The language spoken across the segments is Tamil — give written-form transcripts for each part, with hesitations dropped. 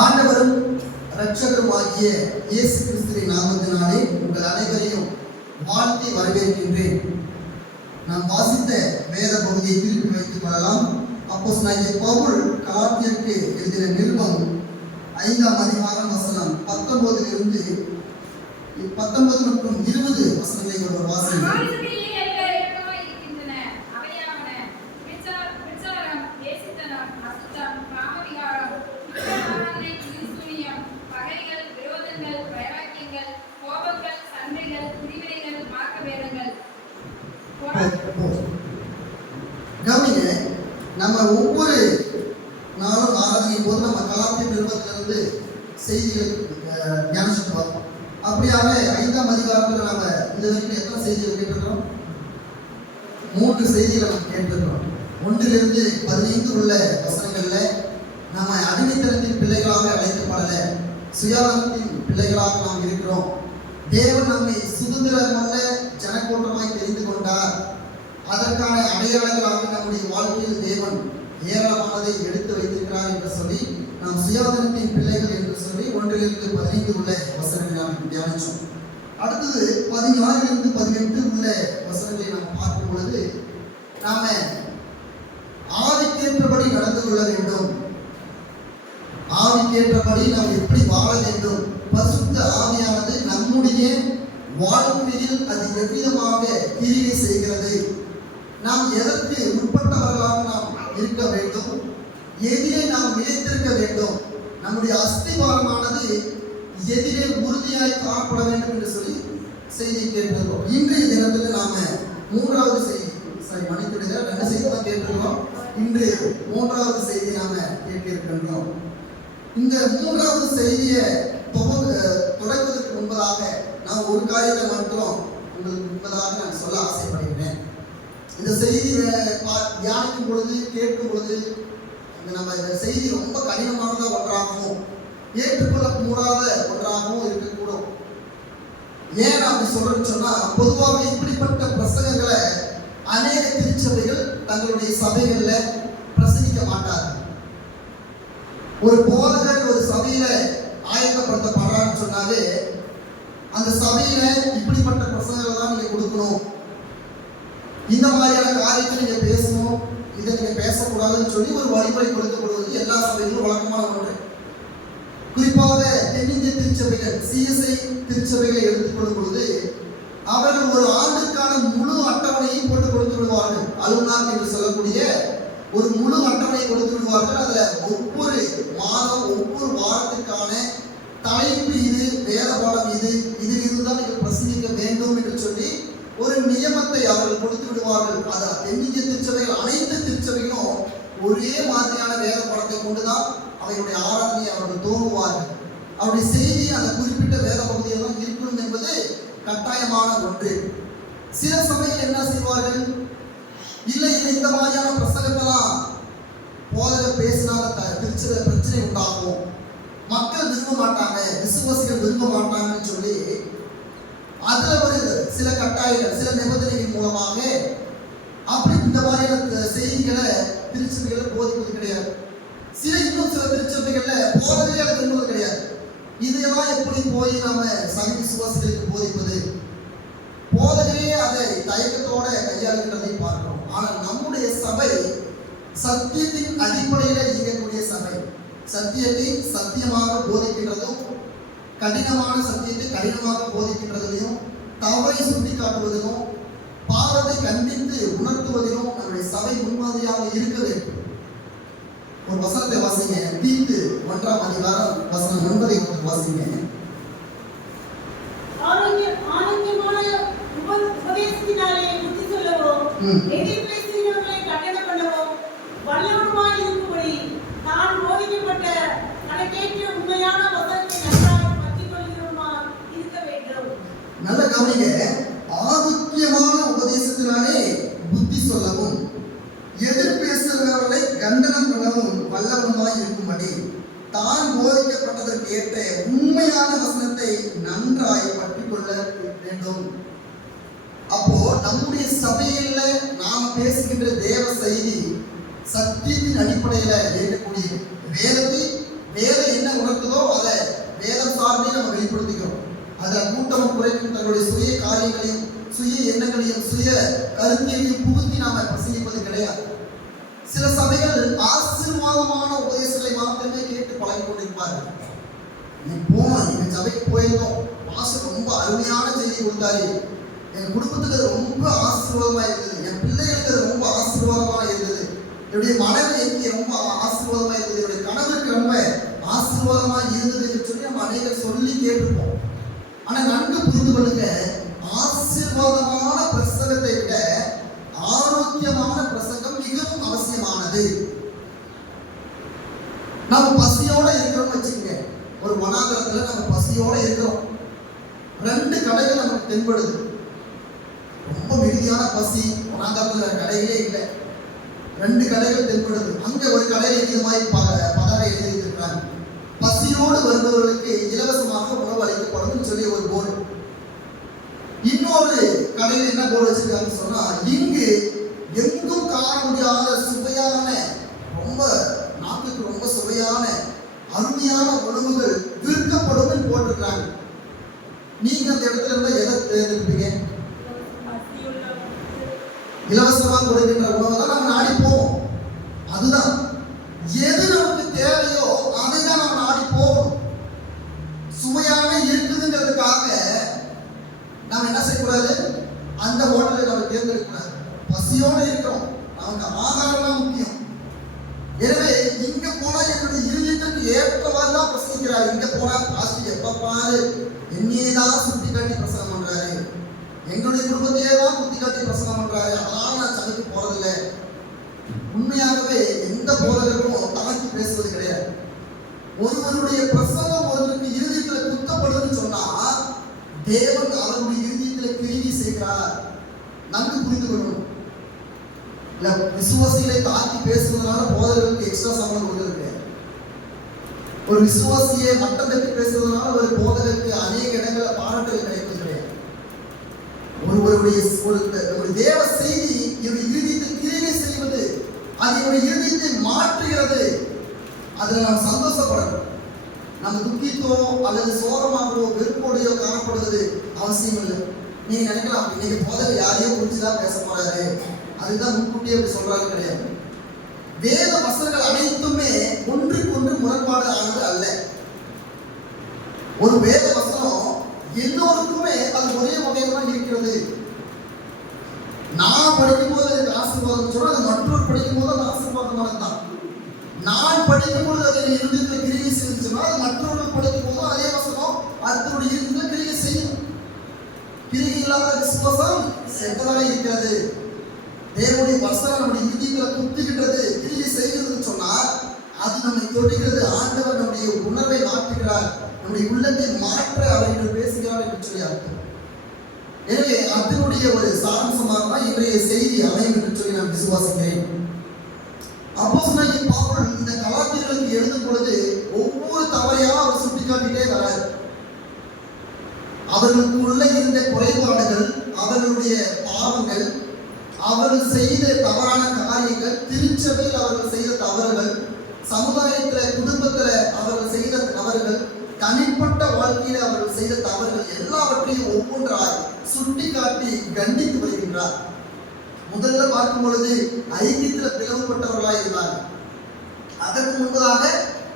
ஆண்டவரும் இரட்சகருமாகிய இயேசு கிறிஸ்துவின் நாமத்தினாலே உங்கள் அனைவரையும் வாழ்த்தி வரவேற்கின்றேன். நாம் வாசித்த வேத பகுதியை திருப்பி வைத்துக் கொள்ளலாம். அப்போஸ்தலனாகிய பவுல் கலாத்தியருக்கு எழுதின நிருபம் 5ஆம் அதிகாரம் வசனம் 19 மற்றும் 20 வசனங்களை ஒரு வாசிக்கிறோம். கவனிங்க, நம்ம ஒவ்வொரு நாளும் ஆராதனையும் போது நம்ம கலாத்திய நிருபத்திலிருந்து செய்திகள் தியானிச்சுட்டு வரோம். அப்படியாவே 5ஆம் அதிகாரத்தில் நம்ம இது வரைக்கும் எத்தனை செய்திகள் கேட்டிருக்கிறோம்? 3 செய்திகள் நம்ம கேட்டிருக்கிறோம். 1 - 15 உள்ள வசனங்கள்ல நம்ம அடிமைத்தனத்தின் பிள்ளைகளாக அழைக்கப்படல, சுயாதனத்தின் பிள்ளைகளாக நாம் இருக்கிறோம். தேவன் நம்மை சுதந்திரமல்ல ஜனக்கூட்டமாய் தெரிந்து கொண்டார். அதற்கான அடையாளங்களாக நம்முடைய வாழ்க்கையில் தேவன் ஏராளமானதை எடுத்து வைத்திருக்கிறார் என்று சொல்லி நாம் சுயாதனத்தின் பிள்ளைகள் என்று சொல்லி 1 - 15 உள்ள வசனங்களை நாம் தியானிச்சோம். அடுத்தது 16 - 18 உள்ள வசனங்களை நாம் பார்க்கும் பொழுது நாம ஆவிக்கேற்றபடி நடந்து கொள்ள வேண்டும். ஆவிக்கேற்றபடி நாம் எப்படி வாழ வேண்டும்? பரிசுத்த ஆவியானது நம்முடைய வாழ்க்கையில் அது எவ்விதமாக கிரியை செய்கிறது, நாம் எதற்கு உட்பட்டவர்களாக நாம் இருக்க வேண்டும், எதிரே நாம் நிலைத்திருக்க வேண்டும், நம்முடைய அஸ்திவாரமானது எதிரே உறுதியாய் காணப்பட வேண்டும் என்று சொல்லி செய்தி கேட்டிருக்கிறோம். இன்றைய தினத்தில் நாம 3வது செய்தி, மணித்துடைய 2 செய்தி தான் கேட்டிருக்கிறோம். இன்று 3வது செய்தி நாம கேட்டிருக்கின்றோம். இந்த 3வது செய்தியை தொடங்குவதற்கு முன்பதாக நான் ஒரு காரியத்தை மட்டும் உங்களுக்கு முன்பதாக நான் சொல்ல ஆசைப்படுகிறேன். இந்த செய்தியை தியானிக்கும் பொழுது கேட்கும் பொழுது நம்ம இந்த செய்தி ரொம்ப கடினமானத ஒன்றாகவும் ஏற்றுக்கொள்ள கூடாத ஒன்றாகவும் இருக்கக்கூடும். ஏன் அப்படி சொல்றேன்னு சொன்னா, பொதுவாக இப்படிப்பட்ட பிரசங்கங்களை அநேக திருச்சபைகள் தங்களுடைய சபைகள்ல பிரசங்கிக்க மாட்டார்கள். ஒரு போதகர் ஒரு சபையில ஆயத்தப்படுத்தப்படுறான்னு சொன்னாலே அந்த சபையில இப்படிப்பட்ட பிரசங்கங்களை தான் நீங்க கொடுக்கணும், இந்த மாதிரியான காரியத்தை நீங்க பேசணும், இதை நீங்க பேசக்கூடாதுன்னு சொல்லி ஒரு வழிமுறை கொடுக்கப்படுவது எல்லா சபைகளும் வழக்கமான ஒன்று. குறிப்பாக தென்னிந்திய திருச்சபைகள், CSI திருச்சபைகளை எடுத்துக்கொள்ளும் பொழுது அவர்கள் ஒரு ஆண்டுக்கான முழு அட்டவணையும் போட்டு கொடுத்து விடுவார்கள். அலுவலகம் என்று சொல்லக்கூடிய ஒரு முழு அட்டவணை கொடுத்து விடுவார்கள். அதுல ஒவ்வொரு மாதம் ஒவ்வொரு வாரத்திற்கான தலைப்பு இது, வேத பாடம் இது, இதில் இருந்துதான் நீங்கள் பிரசங்கிக்க வேண்டும் என்று சொல்லி ஒரு நியமத்தை அவர்கள் கொடுத்து விடுவார்கள். அதான் தென்னிந்திய திருச்சபைகள் அனைத்து திருச்சபைகளும் ஒரே மாதிரியான வேத பாடத்தை கொண்டுதான் அவையுடைய ஆராதனையை அவர்கள் துவங்குவார்கள். அவருடைய செய்தி அந்த குறிப்பிட்ட வேத பகுதியில் தான் இருக்கணும் என்பது கட்டாயமான ஒன்று. சில சபைகள் என்ன செய்வார்கள், இல்லை இந்த மாதிரியான பிரசங்கத்தெல்லாம் போதகர் பேசினால திருச்சபையில் பிரச்சனை உண்டாகும், மக்கள் விரும்ப மாட்டாங்க, விசுவாசிகள் விரும்ப மாட்டாங்கன்னு சொல்லி அதுல ஒரு சில கட்டாயங்கள், சில நிபந்தனைகள் மூலமாக அப்படி இந்த மாதிரியான செய்திகளை திருச்சபைகளை போதிப்பது கிடையாது. இன்னும் சில திருச்சபைகள்ல போதகரே அதை விரும்புவது கிடையாது. இதெல்லாம் எப்படி போய் நாம சக விசுவாசிகளுக்கு போதிப்பது? போதகரே அதை தயக்கத்தோட கையாளுகின்றதை பார்க்கிறோம். ஆனால் நம்முடைய சபை சத்தியத்தின் அடிப்படையில இயங்கக்கூடிய சபை. சத்தியத்தை சத்தியமாக போதிக்கின்றதும், கடினமான சத்தியத்தை கடினமாக போதிக்கின்றதிலும், தவறை சுட்டி காட்டுவதிலும், பாவத்தை கண்டித்து உணர்த்துவதிலும் நம்முடைய சபை முன்மாதிரியாக இருக்க வேண்டும். ஒரு வசனத்தை வாசிங்க. தீத்து 1ஆம் அதிகாரம் வசனம் 9 வாசிங்க. ஆரோக்கியமான உபதேசத்தினாலே புத்தி சொல்லவும், எதிர் பேசுகிறவர்களை கண்டனம் பண்ணவும் வல்லவருமாய் இருக்கும்படி நான் போதிக்கப்பட்ட கணக்கேற்ற உண்மையான வசனத்தை நன்றாக பற்றிக் கொள்கிறவருமா இருக்க வேண்டும். நல்ல கவனிங்க. ஆரோக்கியமான உபதேசத்தினாலே புத்தி சொல்லவும், எதிர் பேசுகிறவர்களை கண்டனம் பண்ணவும் வல்லவருமாய் இருக்கும்படி தான் போதிக்கப்பட்டதற்கு ஏற்ற உண்மையான வசனத்தை நன்றாய் பற்றிக் கொள்ள வேண்டும். அப்போ நம்முடைய சபையில நாம் பேசுகின்ற தேவ செய்தி சத்தியத்தின் அடிப்படையில் இருக்கக்கூடிய வேதத்தை வேத என்ன வார்த்தையை நம்ம வெளிப்படுத்திக்கிறோம். அதில் கூட்டமும் குறைக்கும் தங்களுடைய சுய காரியங்களையும் சுய எண்ணங்களையும் சுய கருத்தையும் புகுத்தி நாம பிரசங்கிப்பது கிடையாது. சில சபைகள் ஆசீர்வாதமான உபதேசங்களை மாத்திரமே கேட்டு பழகி கொண்டிருப்பார்கள். நீ போனோம், எங்க சபைக்கு போயிருந்தோம், பாஸ்டர் ரொம்ப அருமையான செய்தி கொடுத்தாரு, என் குடும்பத்துக்கு அது ரொம்ப ஆசீர்வாதமா இருந்தது, என் பிள்ளைகளுக்கு அது ரொம்ப ஆசீர்வாதமா இருந்தது, என்னுடைய மனைவிக்கு ரொம்ப ஆசீர்வாதமா இருந்தது, என்னுடைய கணவருக்கு ரொம்ப ஆசீர்வாதமா இருந்தது என்று சொல்லி நம்ம அநேகர் சொல்லி கேட்டிருப்போம். ஆனா நன்கு புரிந்து கொள்ளுங்க, ஆசீர்வாதமான பிரசங்கத்தை விட ஆரோக்கியமான பிரசங்கம் மிகவும் அவசியமானது. நம்ம பசியோட இருக்கிறோம்னு வச்சுக்கோங்க, ஒரு வனாந்தரத்துல நம்ம பசியோட இருக்கிறோம், 2 கடைகள் நமக்கு தென்படுது, ரொம்ப மிகுதியான பசி, வனாந்தரத்துல கடைகளே இல்லை, 2 கடைகள் தென்படுது. அங்க ஒரு கடையில் இது மாதிரி பலரை எழுதியிருக்கிறாங்க, பசியோடு வருபவர்களுக்கு இலவசமாக உணவு அளிக்கப்படும் சொல்லி ஒரு போர்டு. இன்னொரு கடையில் என்ன போர்டு வச்சிருக்காங்கன்னு சொன்னா, இங்கு எங்கும் காண முடியாத சுவையான, ரொம்ப நாட்டுக்கு ரொம்ப சுவையான அருமையான உணவுகள் விற்கப்படும் போட்டிருக்காங்க. நீங்க அந்த இடத்துல இருந்தா எதை தேர்ந்தெடுப்பீங்க? இலவசமா கொடுக்கின்ற உணவை தான் நம்ம நாடி போவோம். அதுதான் எது நமக்கு தேவையோ அதை தான் நம்ம நாடி போவோம். சுவையாக இருக்குதுங்கிறதுக்காக நாம் என்ன செய்யக்கூடாது? அந்த ஹோட்டலை நம்ம தேர்ந்தெடுக்கக்கூடாது. பசியோடு இருக்கிறோம், நமக்கு ஆகாரம் தான் முக்கியம். எனவே இங்க போனா என்னுடைய இருதயத்துக்கு ஏற்றவாறு தான் பிரசங்கிக்கிறார். இங்க போனா பாஸ்டர் எப்ப பாரு என்னையே தான் சுத்தி காட்டி பிரசங்கம் பண்றாரு, எங்களுடைய குடும்பத்தையே தான் குத்தி காட்டி பிரசங்கம் பண்றாரு, அதனால நான் சபைக்கு போறதில்லை. உண்மையாகவே எந்த போதகர்களும் தாக்கி பேசுவது கிடையாது. ஒருவருடைய பிரசங்கம் ஒருவருக்கு இருதயத்தில் குத்தப்படுதுன்னு சொன்னா தேவன் அவருடைய இருதயத்தில் கிரியை செய்கிறார். நன்கு புரிந்து கொள்ளணும். இல்ல விசுவாசிகளை தாக்கி பேசுவதனால போதகர்களுக்கு எக்ஸ்ட்ரா சம்பளம் கொடுக்கிறது கிடையாது. ஒரு விசுவாசியை மட்டம் தட்டி பேசுவதனால ஒரு போதகருக்கு அநேக இடங்களில் பாராட்டுகள் கிடைப்பது கிடையாது. ஒரு தேவ செய்தி இவருடைய இருதயத்தை கிரியை செய்வது, அது இவருடைய இருதயத்தை மாற்றுகிறது. அதில் நாம் சந்தோஷப்படணும். நம்ம துக்கித்தோ அல்லது சோகமாகவோ வெறுப்போடையோ காணப்படுவது அவசியம் இல்லை. நீங்க நினைக்கலாம், இன்னைக்கு போதகர் யாரையோ குறிச்சுதான் பேச போறாரு, அதுதான் முன்கூட்டியே அப்படி சொல்றாரு கிடையாது. வேத வசனங்கள் அனைத்துமே ஒன்றுக்கொன்று முரண்பாடு ஆனது அல்ல. ஒரு வேத வசனம் எல்லோருக்குமே அது ஒரே வகையில் தான் இருக்கிறது. நான் படிக்கும் போது அதுக்கு ஆசீர்வாதம் சொன்னா, அது மற்றொரு படிக்கும் போது அது ஆசீர்வாதமானது தான். நான் படிக்கும் போது அதை இருதயத்தில் கிரியை செய்து சொன்னா, அது மற்றொரு படிக்கும் போதும் அதே வசனம் அடுத்தவருடைய இருதயத்தில் கிரியை செய்யும். கிரியை இல்லாத விசுவாசம் சென்றதாக இருக்கிறது. தேவனுடைய வசனம் நம்முடைய இருதயத்தில் குத்துகின்றது, கிரியை செய்கிறதுன்னு சொன்னா அது நம்மை தொடுகிறது. ஆண்டவர் நம்முடைய உணர்வை மாற்றுகிறார், நம்முடைய உள்ளத்தை மாற்ற அவர் என்று பேசுகிறார் என்று சொல்லி அர்த்தம். எனவே அதனுடைய ஒரு சாராம்சமாக தான் இன்றைய செய்தி அமையும் என்று சொல்லி நான் விசுவாசிக்கிறேன். அப்போஸ்தலனாகிய பவுல் இந்த கலாத்தியர்களுக்கு எழுதும் பொழுது ஒவ்வொரு தவறையாக அவர் சுட்டிக்காட்டிட்டே வரார். அவர்களுக்கு உள்ள இருந்த குறைபாடுகள், அவர்களுடைய பாவங்கள், அவர்கள் செய்த தவறான காரியங்கள், திருச்சபையில் அவர்கள் செய்த தவறுகள், சமுதாயத்தில் குடும்பத்தில் அவர்கள் செய்த தவறுகள், தனிப்பட்ட வாழ்க்கையில் அவர்கள் செய்த தவறுகள் எல்லாவற்றையும் ஒவ்வொன்றாய் சுட்டி காட்டி கண்டித்து வருகின்றார். முதல்ல பார்க்கும் பொழுது ஐக்கியத்தில் பிளவுபட்டவர்களாக இருந்தாங்க. அதற்கு முன்பதாக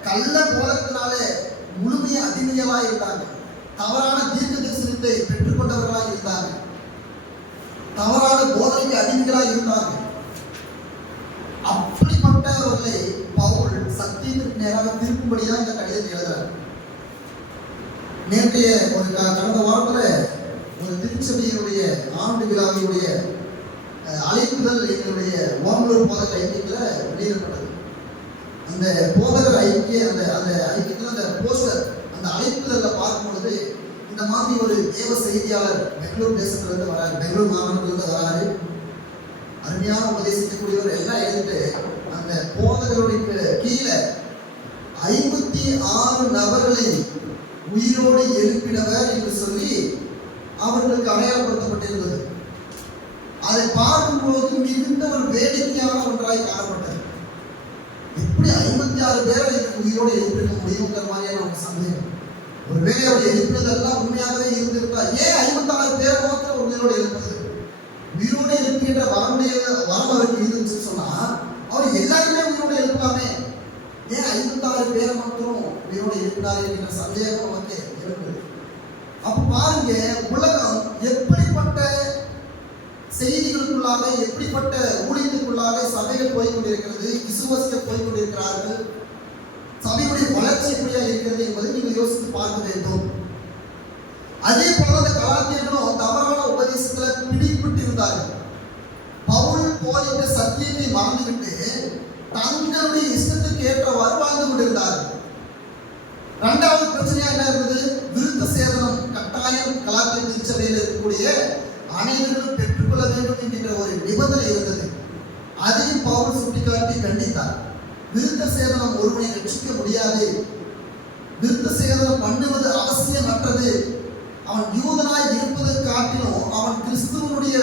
கள்ள போதத்தினால முழுமைய அடிமைகளாக இருந்தாங்க. தவறான தீர்க்க தரிசனத்தை பெற்றுக்கொண்டவர்களாக இருந்தாங்க. தவறான போதனைக்கு அடிமைகளாக இருந்தாங்க. அப்படிப்பட்டவர்களை பவுல் சத்தியத்திற்கு நேராக திருப்பும்படிதான் இந்த கடிதத்தை எழுதுறார். நேற்றைய கடந்த வாரத்தில் ஒரு திருச்சபையினுடைய ஆண்டு விழாவினுடைய அழைப்புதல் எங்களுடைய ஓமலூர் போதகர் ஐக்கியத்தில் வெளியிடப்பட்டது. அந்த போதகர் அந்த ஐக்கியத்தில் அந்த போஸ்டர், அந்த அழைப்புதலில் பார்க்கும் பொழுது இந்த மாதிரி ஒரு தேவ செய்தியாளர் பெங்களூர் தேசத்திலிருந்து வராரு, பெங்களூர் மாவட்டத்திலிருந்து வராரு, அருமையான உபதேசிக்கக்கூடியவர் எல்லாம் எழுதிட்டு அந்த போதகருடைய கீழே 56 நபர்களை உயிரோடு எழுப்பினவர் என்று சொல்லி அவர்களுக்கு அடையாளப்படுத்தப்பட்டிருந்தது. அதை பார்க்கும்போது மிகுந்த ஒரு வேடிக்கையான ஒன்றாய் காணப்பட்டது. எப்படி 56 பேரை உயிரோடு எழுப்பிருக்க முடியுங்கிற மாதிரியான ஒரு சந்தேகம். ஒருவேளை அவர் எழுப்பினதெல்லாம் உண்மையாகவே இருந்திருந்தா ஏன் 56 பேர் மாத்திரம் உயிரோடு எழுப்புது? உயிரோடு எழுப்புகின்ற வரம் அவருக்கு இருந்துச்சு சொன்னா அவர் எல்லாருமே உயிரோடு எழுப்பலாமே. ஏன் 56 பேரை மட்டும் உயிரோடு எழுப்பினார் என்கிற சந்தேகம் நமக்கு எழுப்புது. அப்ப பாருங்க, உலகம் எப்படிப்பட்ட செய்திகளுக்குள்ளாக, எப்படிப்பட்ட ஊழியத்துக்குள்ளாக சபைகள் போய்கொண்டிருக்கிறது, விசுவாசிகள் போய்கொண்டிருக்கிறார்கள், சபையுடைய வளர்ச்சி எப்படியா இருக்கிறது என்பதை நீங்கள் யோசித்து பார்க்க வேண்டும். அதே போல அந்த கலாத்தியர்களும் தவறான உபதேசத்துல பிடிபட்டு இருந்தார்கள். பவுல் போதித்த சத்தியத்தை மறந்துவிட்டு தங்களுடைய இஷ்டத்துக்கு ஏற்றவாறு வாழ்ந்து கொண்டிருந்தார்கள். இரண்டாவது பிரச்சனையா என்ன இருந்தது? விருத்த சேதனம் கட்டாயம் கலாத்திய திருச்சபையில் இருக்கக்கூடிய அனைவரும் பெற்றுக்கொள்ள வேண்டும் என்கின்ற ஒரு நிபந்தனை இருந்தது. அதையும் பவுல் சுட்டிக்காட்டி கண்டித்தார். விருத்த சேதனம் ஒருவனை ரட்சிக்க முடியாது. விருத்த சேதனம் பண்ணுவது அவசியமற்றது. அவன் யூதனாய் இருப்பதை காட்டிலும் அவன் கிறிஸ்துவனுடைய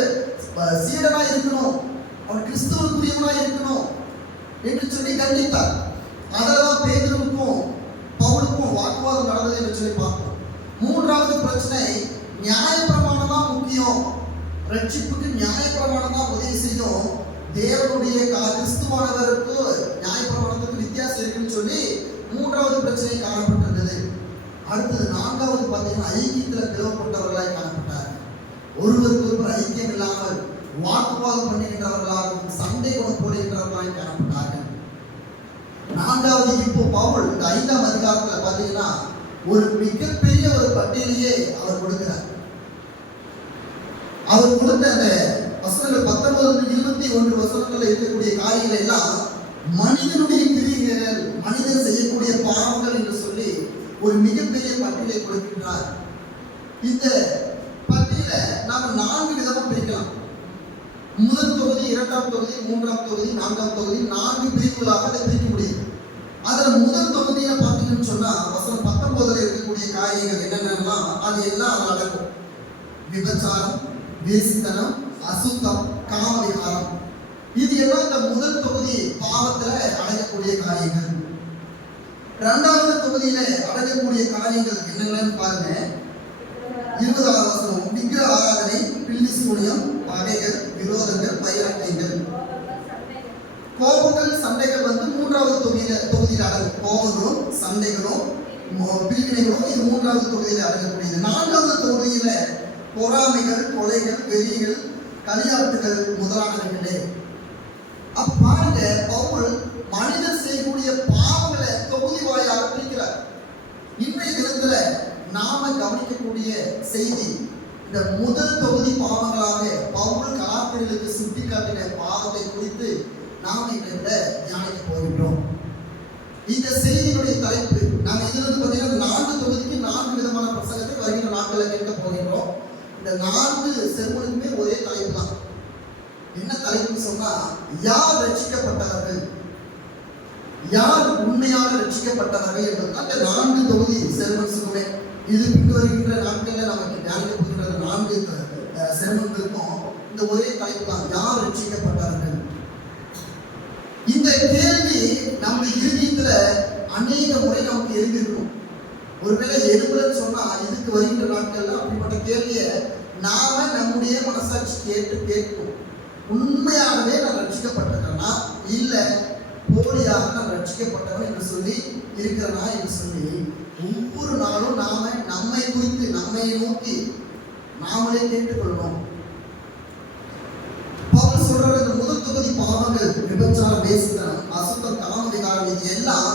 சீடனாய் இருக்கணும், அவன் கிறிஸ்துவனுக்குரியவனாய் இருக்கணும் என்று சொல்லி கண்டித்தார். அதெல்லாம் பேதுருவுக்கும் பவுலுக்கும் வாக்குவாதம் நடந்தது என்று சொல்லி பார்ப்போம். மூன்றாவது பிரச்சனை, நியாயப்பிரமாணம் தான் முக்கியம், ரட்சிப்புக்கு நியாயப்பிரமாணம் தான் உதவி செய்யும், தேவனுடைய கிறிஸ்துவானவருக்கு நியாயப்பிரமாணத்துக்கு வித்தியாசம் இருக்குன்னு சொல்லி மூன்றாவது பிரச்சனை காணப்பட்டிருந்தது. அடுத்தது நான்காவது பார்த்தீங்கன்னா ஐக்கியத்தில் பிளவுபட்டவர்களாய் காணப்பட்டார். ஒருவருக்கு ஒருவர் ஐக்கியம் இல்லாமல் வாக்குவாதம் பண்ணுகின்றவர்களாகவும் சண்டை குணம் போடுகின்றவர்களாய் காணப்பட்டார்கள். நான்காவது, இப்போ பவுல் இந்த 5ஆம் அதிகாரத்துல பார்த்தீங்கன்னா ஒரு மிகப்பெரிய ஒரு பட்டியலையே அவர் கொடுக்கிறார். அவர் கொடுத்த அந்த வசனங்கள் 19-21 வசனங்கள்ல இருக்கக்கூடிய காரியங்கள் எல்லாம் மனிதனுடைய கிரியைகள், மனிதன் செய்யக்கூடிய பாவங்கள் என்று சொல்லி ஒரு மிகப்பெரிய பட்டியலை கொடுக்கின்றார். இந்த பட்டியலை நாம 4 விதமா பிரிக்கலாம். முதல் தொகுதி, 2ஆம் தொகுதி, 3ஆம் தொகுதி, 4ஆம் தொகுதி, 4 பிரிவுகளாக அதை பிரிக்க முடியும். அதுல முதல் தொகுதியில பார்த்தீங்கன்னு சொன்னா வசனம் 19ல இருக்கக்கூடிய காரியங்கள் என்னென்னலாம் அது எல்லாம் அது அடங்கும். விபச்சாரம், வேசித்தனம், அசுத்தம், காமவிகாரம், இது எல்லாம் இந்த முதல் தொகுதி பாவத்துல அடங்கக்கூடிய காரியங்கள். 2ஆவது தொகுதியில அடங்கக்கூடிய காரியங்கள் என்னென்னு பாருங்க. 20ஆவது வசனம், விக்கிர ஆராதனை, பில்லி சூனியம், பகைகள், விரோதங்கள், வைராக்கியங்கள், கோபங்கள், சண்டைகள் வந்து 3ஆவது தொகுதியில அடங்கும். கோபங்களும் சண்டைகளும் பிரிவினைகளும் இது 3ஆவது தொகுதியில அடங்கக்கூடியது. 4ஆவது தொகுதியில பொறாமைகள், கொலைகள், வெறிகள், களியாட்டுகள் முதலானவர்களே. அப்ப பாருங்க, பவுல் மனிதர் செய்யக்கூடிய பாவங்களை தொகுதி வாயாக பிரிக்கிறார். இன்றைய தினத்துல நாம கவனிக்கக்கூடிய செய்தி, இந்த முதல் தொகுதி பாவங்களாக பவுல் கலாத்தியர்களுக்கு சுட்டிக்காட்டின பாவத்தை குறித்து நாம் இன்றைய தியானிக்க போகின்றோம். இந்த செய்தியினுடைய தலைப்பு, நாங்கள் இதிலிருந்து பார்த்தீங்கன்னா 4 தொகுதிக்கு 4 விதமான பிரசங்கத்தை வருகின்ற நாட்களை கேட்க போகின்றோம். இந்த 4 செர்மனுக்குமே ஒரே தலைப்பு தான். என்ன தலைப்புன்னு சொன்னா, யார் ரட்சிக்கப்பட்டவர்கள், யார் உண்மையாக ரட்சிக்கப்பட்டவர்கள் என்பது அந்த 4 தொகுதி செர்மன்ஸுக்குமே. இது பின் வருகின்ற நாட்களில் நமக்கு தியானிக்க போகின்ற 4 செர்மன்களுக்கும் இந்த ஒரே தலைப்பு தான், யார் ரட்சிக்கப்பட்டவர்கள். இந்த கேள்வி நம்ம இருதயத்துல அநேக முறை நமக்கு எழுந்திருக்கும். ஒருவேளை எழுப்புறன்னு சொன்னா இதுக்கு வருகின்ற நாட்கள்ல அப்படிப்பட்ட கேள்வியை நாம நம்முடைய மனசாட்சி கேட்கும். உண்மையாகவே நான் ரட்சிக்கப்பட்டிருக்கிறேனா, இல்ல போலியாக நான் ரட்சிக்கப்பட்டவன் என்று சொல்லி இருக்கிறனா என்று சொல்லி ஒவ்வொரு நாளும் நாம நம்மை குறித்து, நம்மை நோக்கி நாமளே கேட்டுக்கொள்ளணும். பவுல் சொல்ற இந்த முதல் தொகுதி பாவங்கள், விபச்சாரம், வேசித்தனம், அசுத்தம், காமவிகாரம், இது எல்லாம்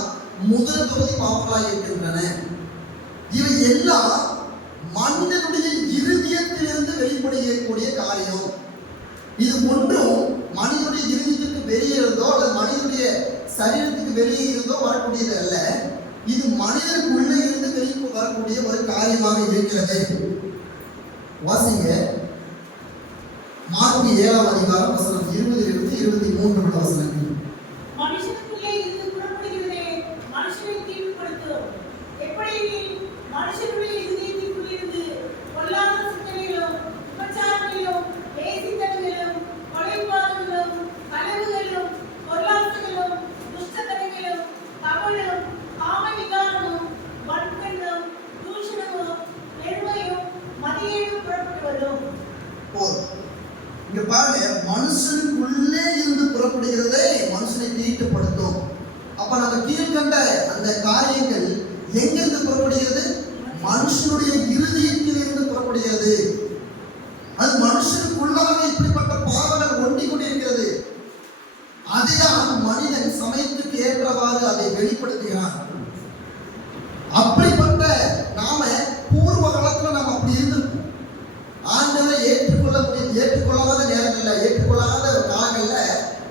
முதல் தொகுதி பாவங்களாக இருக்கின்றன. இவை எல்லாம் மனிதனுடைய இருதயத்திலிருந்து வெளிப்படையக்கூடிய காரியம். இது ஒன்றும் மனிதனுடைய இருதயத்துக்கு வெளியே இருந்தோ அல்லது மனிதனுடைய சரீரத்துக்கு வெளியே இருந்தோ வரக்கூடியது அல்ல. இது மனிதனுக்கு உள்ளே இருந்து வெளியே வரக்கூடிய ஒரு காரியமாக இருக்கிறது. வாசிங்க மார்க்கு 7ஆம் அதிகாரம் வசனம் 20 இருந்து 23 வசனங்கள். மனுஷனுக்குள்ளே இருந்து புறப்படுகிறதே மனுஷனை தீட்டுப்படுத்தும். எப்படியெனில் மனுஷனுடைய இருதயத்திற்குள்ளிருந்து பொல்லாத சிந்தனைகளும், விபச்சாரங்களும், வேசித்தனங்களும், கொலைபாதகங்களும், களவுகளும், பொருளாசைகளும், துஷ்டத்தனங்களும், கபடும், காமவிகாரமும், வன்பெண்ணும், தூஷணமும், இங்க பாருங்க, மனுஷனுக்குள்ளே இருந்து புறப்படுகிறதே மனுஷனை தீட்டுப்படுத்தும். அப்ப நம்ம கீழ்கண்ட அந்த காரியங்கள் எங்கிருந்து புறப்படுகிறது? மனுஷனுடைய இருதயத்தில் இருந்து புறப்படுகிறது. அது மனுஷனுக்குள்ளாக இப்படிப்பட்ட பாவங்கள் ஒண்டி கொண்டிருக்கிறது. அதுதான் மனிதன் சமயத்துக்கு ஏற்றவாறு அதை வெளிப்படுத்துகிறான். அப்படிப்பட்ட நாம பூர்வ காலத்துல நாம் அப்படி இருந்திருக்கோம். ஆண்டவரை ஏற்றுக்கொள்ளாத நேரங்கள்ல, ஏற்றுக்கொள்ளாத காலங்கள்ல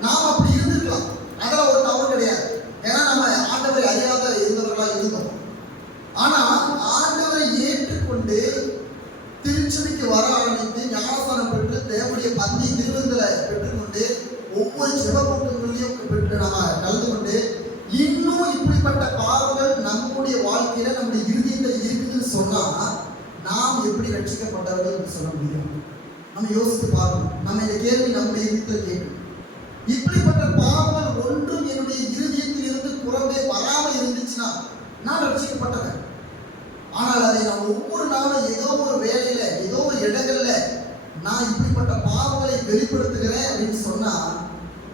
நாம் அப்படி இருந்திருக்கலாம். அதெல்லாம் ஒரு தவறு கிடையாது. ஏன்னா நம்ம ஆண்டவரை அறியாத இருந்தவர்களா இருந்தோம். ஆனா ஆண்டவரை ஏற்றுக்கொண்டு திருச்சபைக்கு வர ஆரம்பித்து ஞானஸ்தானம் பெற்று தேவனுடைய பந்தி திருவிருந்தலை பெற்றுக்கொண்டு ஒவ்வொரு சிவக்கூட்டங்களையும் பெற்று நாம கலந்து கொண்டு இன்னும் இப்படிப்பட்ட பாவங்கள் நம்முடைய வாழ்க்கையில நம்முடைய இறுதியில் இருக்குதுன்னு சொன்னா நாம் எப்படி ரட்சிக்கப்பட்டவர்கள் என்று சொல்ல முடியும்? நம்ம யோசித்து பார்க்கணும். நம்ம இந்த கேள்வி நம்முடைய இறுதியில் கேட்கணும். இப்படிப்பட்ட பாவங்கள் ஒன்றும் என்னுடைய இருதயத்தில் இருந்து புறம்பே வராமல் இருந்துச்சுன்னா நான் ரட்சிக்கப்பட்டவன். ஆனால் அதை நான் ஒவ்வொரு நாளும் ஏதோ ஒரு வேலையில, ஏதோ ஒரு இடங்கள்ல நான் இப்படிப்பட்ட பாவங்களை வெளிப்படுத்துகிறேன் அப்படின்னு சொன்னா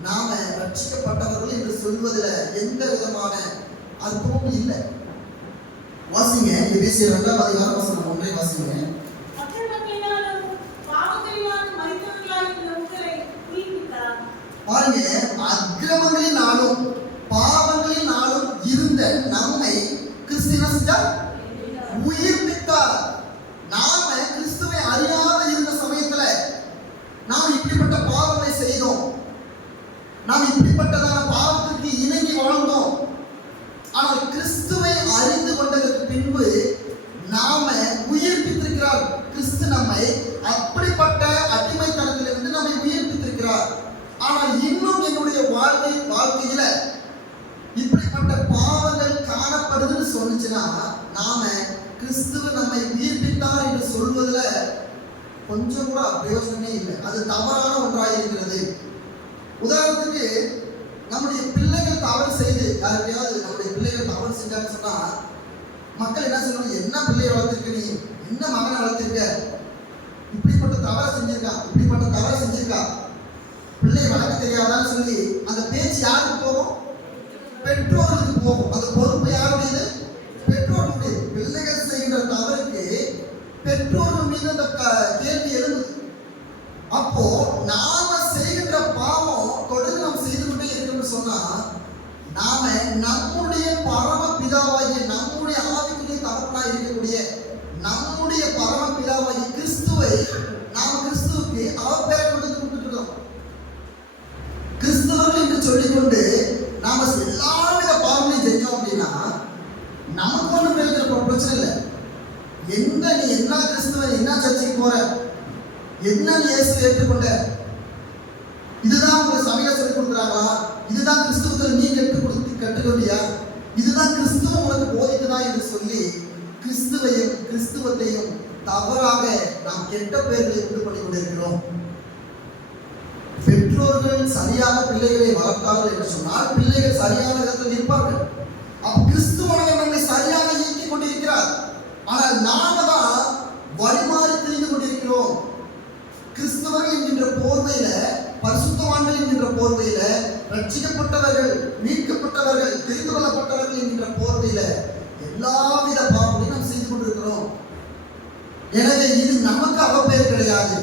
நாம ரட்சிக்கப்பட்டவர்கள் என்று சொல்வதில் எந்த விதமான அர்த்தமும் இல்லை. வாசிங்க, எபேசியர் 2ஆம் அதிகாரம் வசனம் 1 வாசிங்க. பாருங்க, அக்கிரமங்களினாலும் பாவங்களினாலும் இருந்த நம்மை கிறிஸ்துவினால் உயிர்ப்பித்தார். நாம கிறிஸ்துவை அறியாத இருந்த சமயத்துல நாம் இப்படிப்பட்ட பாவங்களை செய்தோம். நாம் இப்படிப்பட்டதான பாவத்துக்கு இணங்கி வாழ்ந்தோம். ஆனால் கிறிஸ்துவை அறிந்து கொண்டதற்கு பின்பு நாம உயிர்ப்பித்திருக்கிறார். கிறிஸ்து நம்மை அப்படிப்பட்ட அடிமைத்தனத்திலிருந்து நம்மை உயிர்ப்பித்திருக்கிறார். ஆனால் இன்னும் என்னுடைய வாழ்க்கையில இப்படிப்பட்ட பாவங்கள் காணப்படுதுன்னு சொன்னுச்சுன்னா நாம கிறிஸ்துவ நம்மை உயிர்ப்பித்தார் என்று சொல்வதுல கொஞ்சம் கூட பிரயோஜனமே இல்லை. அது தவறான ஒன்றாக இருக்கிறது. உதாரணத்துக்கு நம்முடைய பிள்ளைகள் தவறு செய்து, யாருக்கையாவது நம்முடைய பிள்ளைகள் தவறு செஞ்சான்னு சொன்னா மக்கள் என்ன சொல்லுவாங்க? என்ன பிள்ளையை வளர்த்திருக்க, நீ என்ன மகனை வளர்த்திருக்க, இப்படிப்பட்ட தவறை செஞ்சிருக்கா, இப்படிப்பட்ட தவறை செஞ்சிருக்கா, பிள்ளை வளர்க்க தெரியாதான்னு சொல்லி அந்த பேச்சு யாருக்கு போகும்? பெற்றோர்களுக்கு போகும். அந்த பொறுப்பு யாருடையது? பெற்றோர்களுடைய. பிள்ளைகள் செய்கின்ற தவறுக்கு பெற்றோர்கள் மீது அந்த கேள்வி எழுது. அப்போ நாம செய்கின்ற பாவம் தொடர்ந்து நாம் செய்து கொண்டே இருக்கணும்னு சொன்னா நாம நம்முடைய பரம பிதாவாகிய, நம்முடைய ஆவிக்குரிய தகப்பனாய் இருக்கக்கூடிய நம்முடைய பரம பிதாவாகிய கிறிஸ்துவை நாம் கிறிஸ்துவுக்கு அவர் பேரை கொண்டு கூப்பிட்டுக்கிறோம். கிறிஸ்தவர்கள் என்று சொல்லிக்கொண்டு நாம எல்லாவித பாவங்களையும் செஞ்சோம் அப்படின்னா நமக்கு ஒன்றும் பிரச்சனை இல்லை. நீ என்ன கிறிஸ்துவ, என்ன சர்ச்சைக்கு போற, என்ன நீ இயேசுவை ஏற்றுக்கொண்ட, இதுதான் உங்களுக்கு சபையில சொல்லிக் கொடுக்குறாங்களா, இதுதான் கிறிஸ்துவத்தை நீ கற்றுக்கொண்டியா, இதுதான் கிறிஸ்துவம் உனக்கு போதிக்குதா என்று சொல்லி கிறிஸ்துவையும் கிறிஸ்துவத்தையும் தவறாக நாம் கெட்ட பெயர்களை உண்டு பண்ணி கொண்டிருக்கிறோம். பெற்றோர்கள் சரியாக பிள்ளைகளை வளர்த்தார்கள் என்று சொன்னால் பிள்ளைகள் சரியான விதத்தில் இருப்பார்கள். கிறிஸ்துவனை நம்மை சரியாக இயக்கிக் கொண்டிருக்கிறார். ஆனால் நாம தான் வழிமாறி திரிந்து கொண்டிருக்கிறோம். கிறிஸ்தவர்கள் என்கின்ற போர்வையில, பரிசுத்தவான்கள் என்கின்ற போர்வையில, ரட்சிக்கப்பட்டவர்கள், மீட்கப்பட்டவர்கள், தெரிந்து கொள்ளப்பட்டவர்கள் என்கின்ற போர்வையில எல்லாவித பாவங்களையும் நாம் செய்து கொண்டிருக்கிறோம். எனவே இது நமக்கு அவப்பெயர் கிடையாது,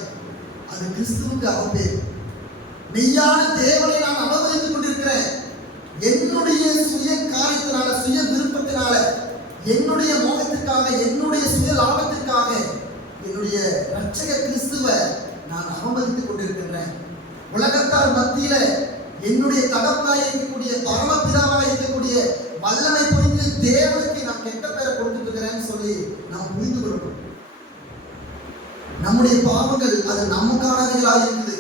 அது கிறிஸ்துவுக்கு அவப்பெயர். மெய்யான தேவனை நான் அனுபவித்துக் கொண்டிருக்கிறேன். என்னுடைய சுய காரியத்தினால, சுய விருப்பத்தினால, என்னுடைய மோகத்திற்காக, என்னுடைய சுய லாபத்திற்காக என்னுடைய ரட்சக கிறிஸ்துவை நான் அவமதித்துக் கொண்டிருக்கின்றேன். உலகத்தார் மத்தியில என்னுடைய தகப்பனாய் இருக்கக்கூடிய, பரமபிதாவாக இருக்கக்கூடிய வல்லமை புரிந்து தேவனுக்கு நான் கெட்ட பெயரை கொடுத்துட்டு இருக்கிறேன்னு சொல்லி நாம் புரிந்து கொள்ளணும். நம்முடைய பாவங்கள் அது நமக்கானவைகளாக இருக்குது.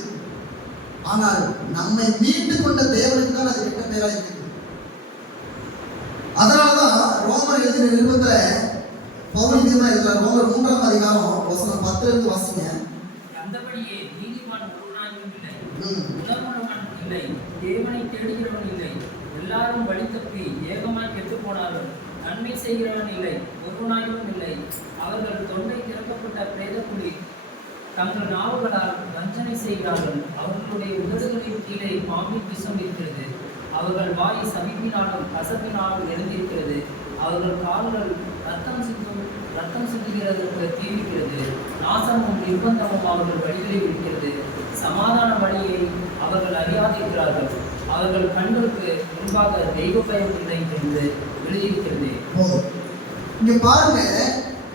ஆனால் நம்மை மீட்டு கொண்ட தேவனுக்கு தான் அது கெட்ட பெயராக இருக்குது. அதனாலதான் ரோமர் எழுதின நிருபத்துல பவுல் எழுதுறார். ரோமர் 3ஆம் அதிகாரம் வசனம் 10 வாசிங்க. அந்தபடியே நீதிமான் ஒருவனாயும் இல்லை, உணர்வுள்ளவன் இல்லை, தேவனை தேடுகிறவன் இல்லை, எல்லாரும் வழி தப்பி ஏகமாய் கெட்டுப் போனார்கள், நன்மை செய்கிறவன் இல்லை, ஒருவனாயும் இல்லை. அவர்கள் தொண்டை திறக்கப்பட்ட பிரேத குழி தங்கள் நாவுகளால் வஞ்சனை செய்கிறார்கள். அவர்களுடைய உதடுகளின் கீழே பாம்பின் விஷம் இருக்கிறது. அவர்கள் வாய் சபிப்பினாலும் கசப்பினாலும் எழுந்திருக்கிறது. அவர்கள் கால்கள் ரத்தம் சிந்துகிறதற்கு தீவிக்கிறது. நாசமும் நிர்பந்தமும் அவர்கள் வழிகளில் இருக்கிறது. சமாதான வழியை அவர்கள் அறியாதிருக்கிறார்கள். அவர்கள் கண்களுக்கு முன்பாக தெய்வ பயம் இல்லை என்று எழுதியிருக்கிறது. இங்க பாருங்க,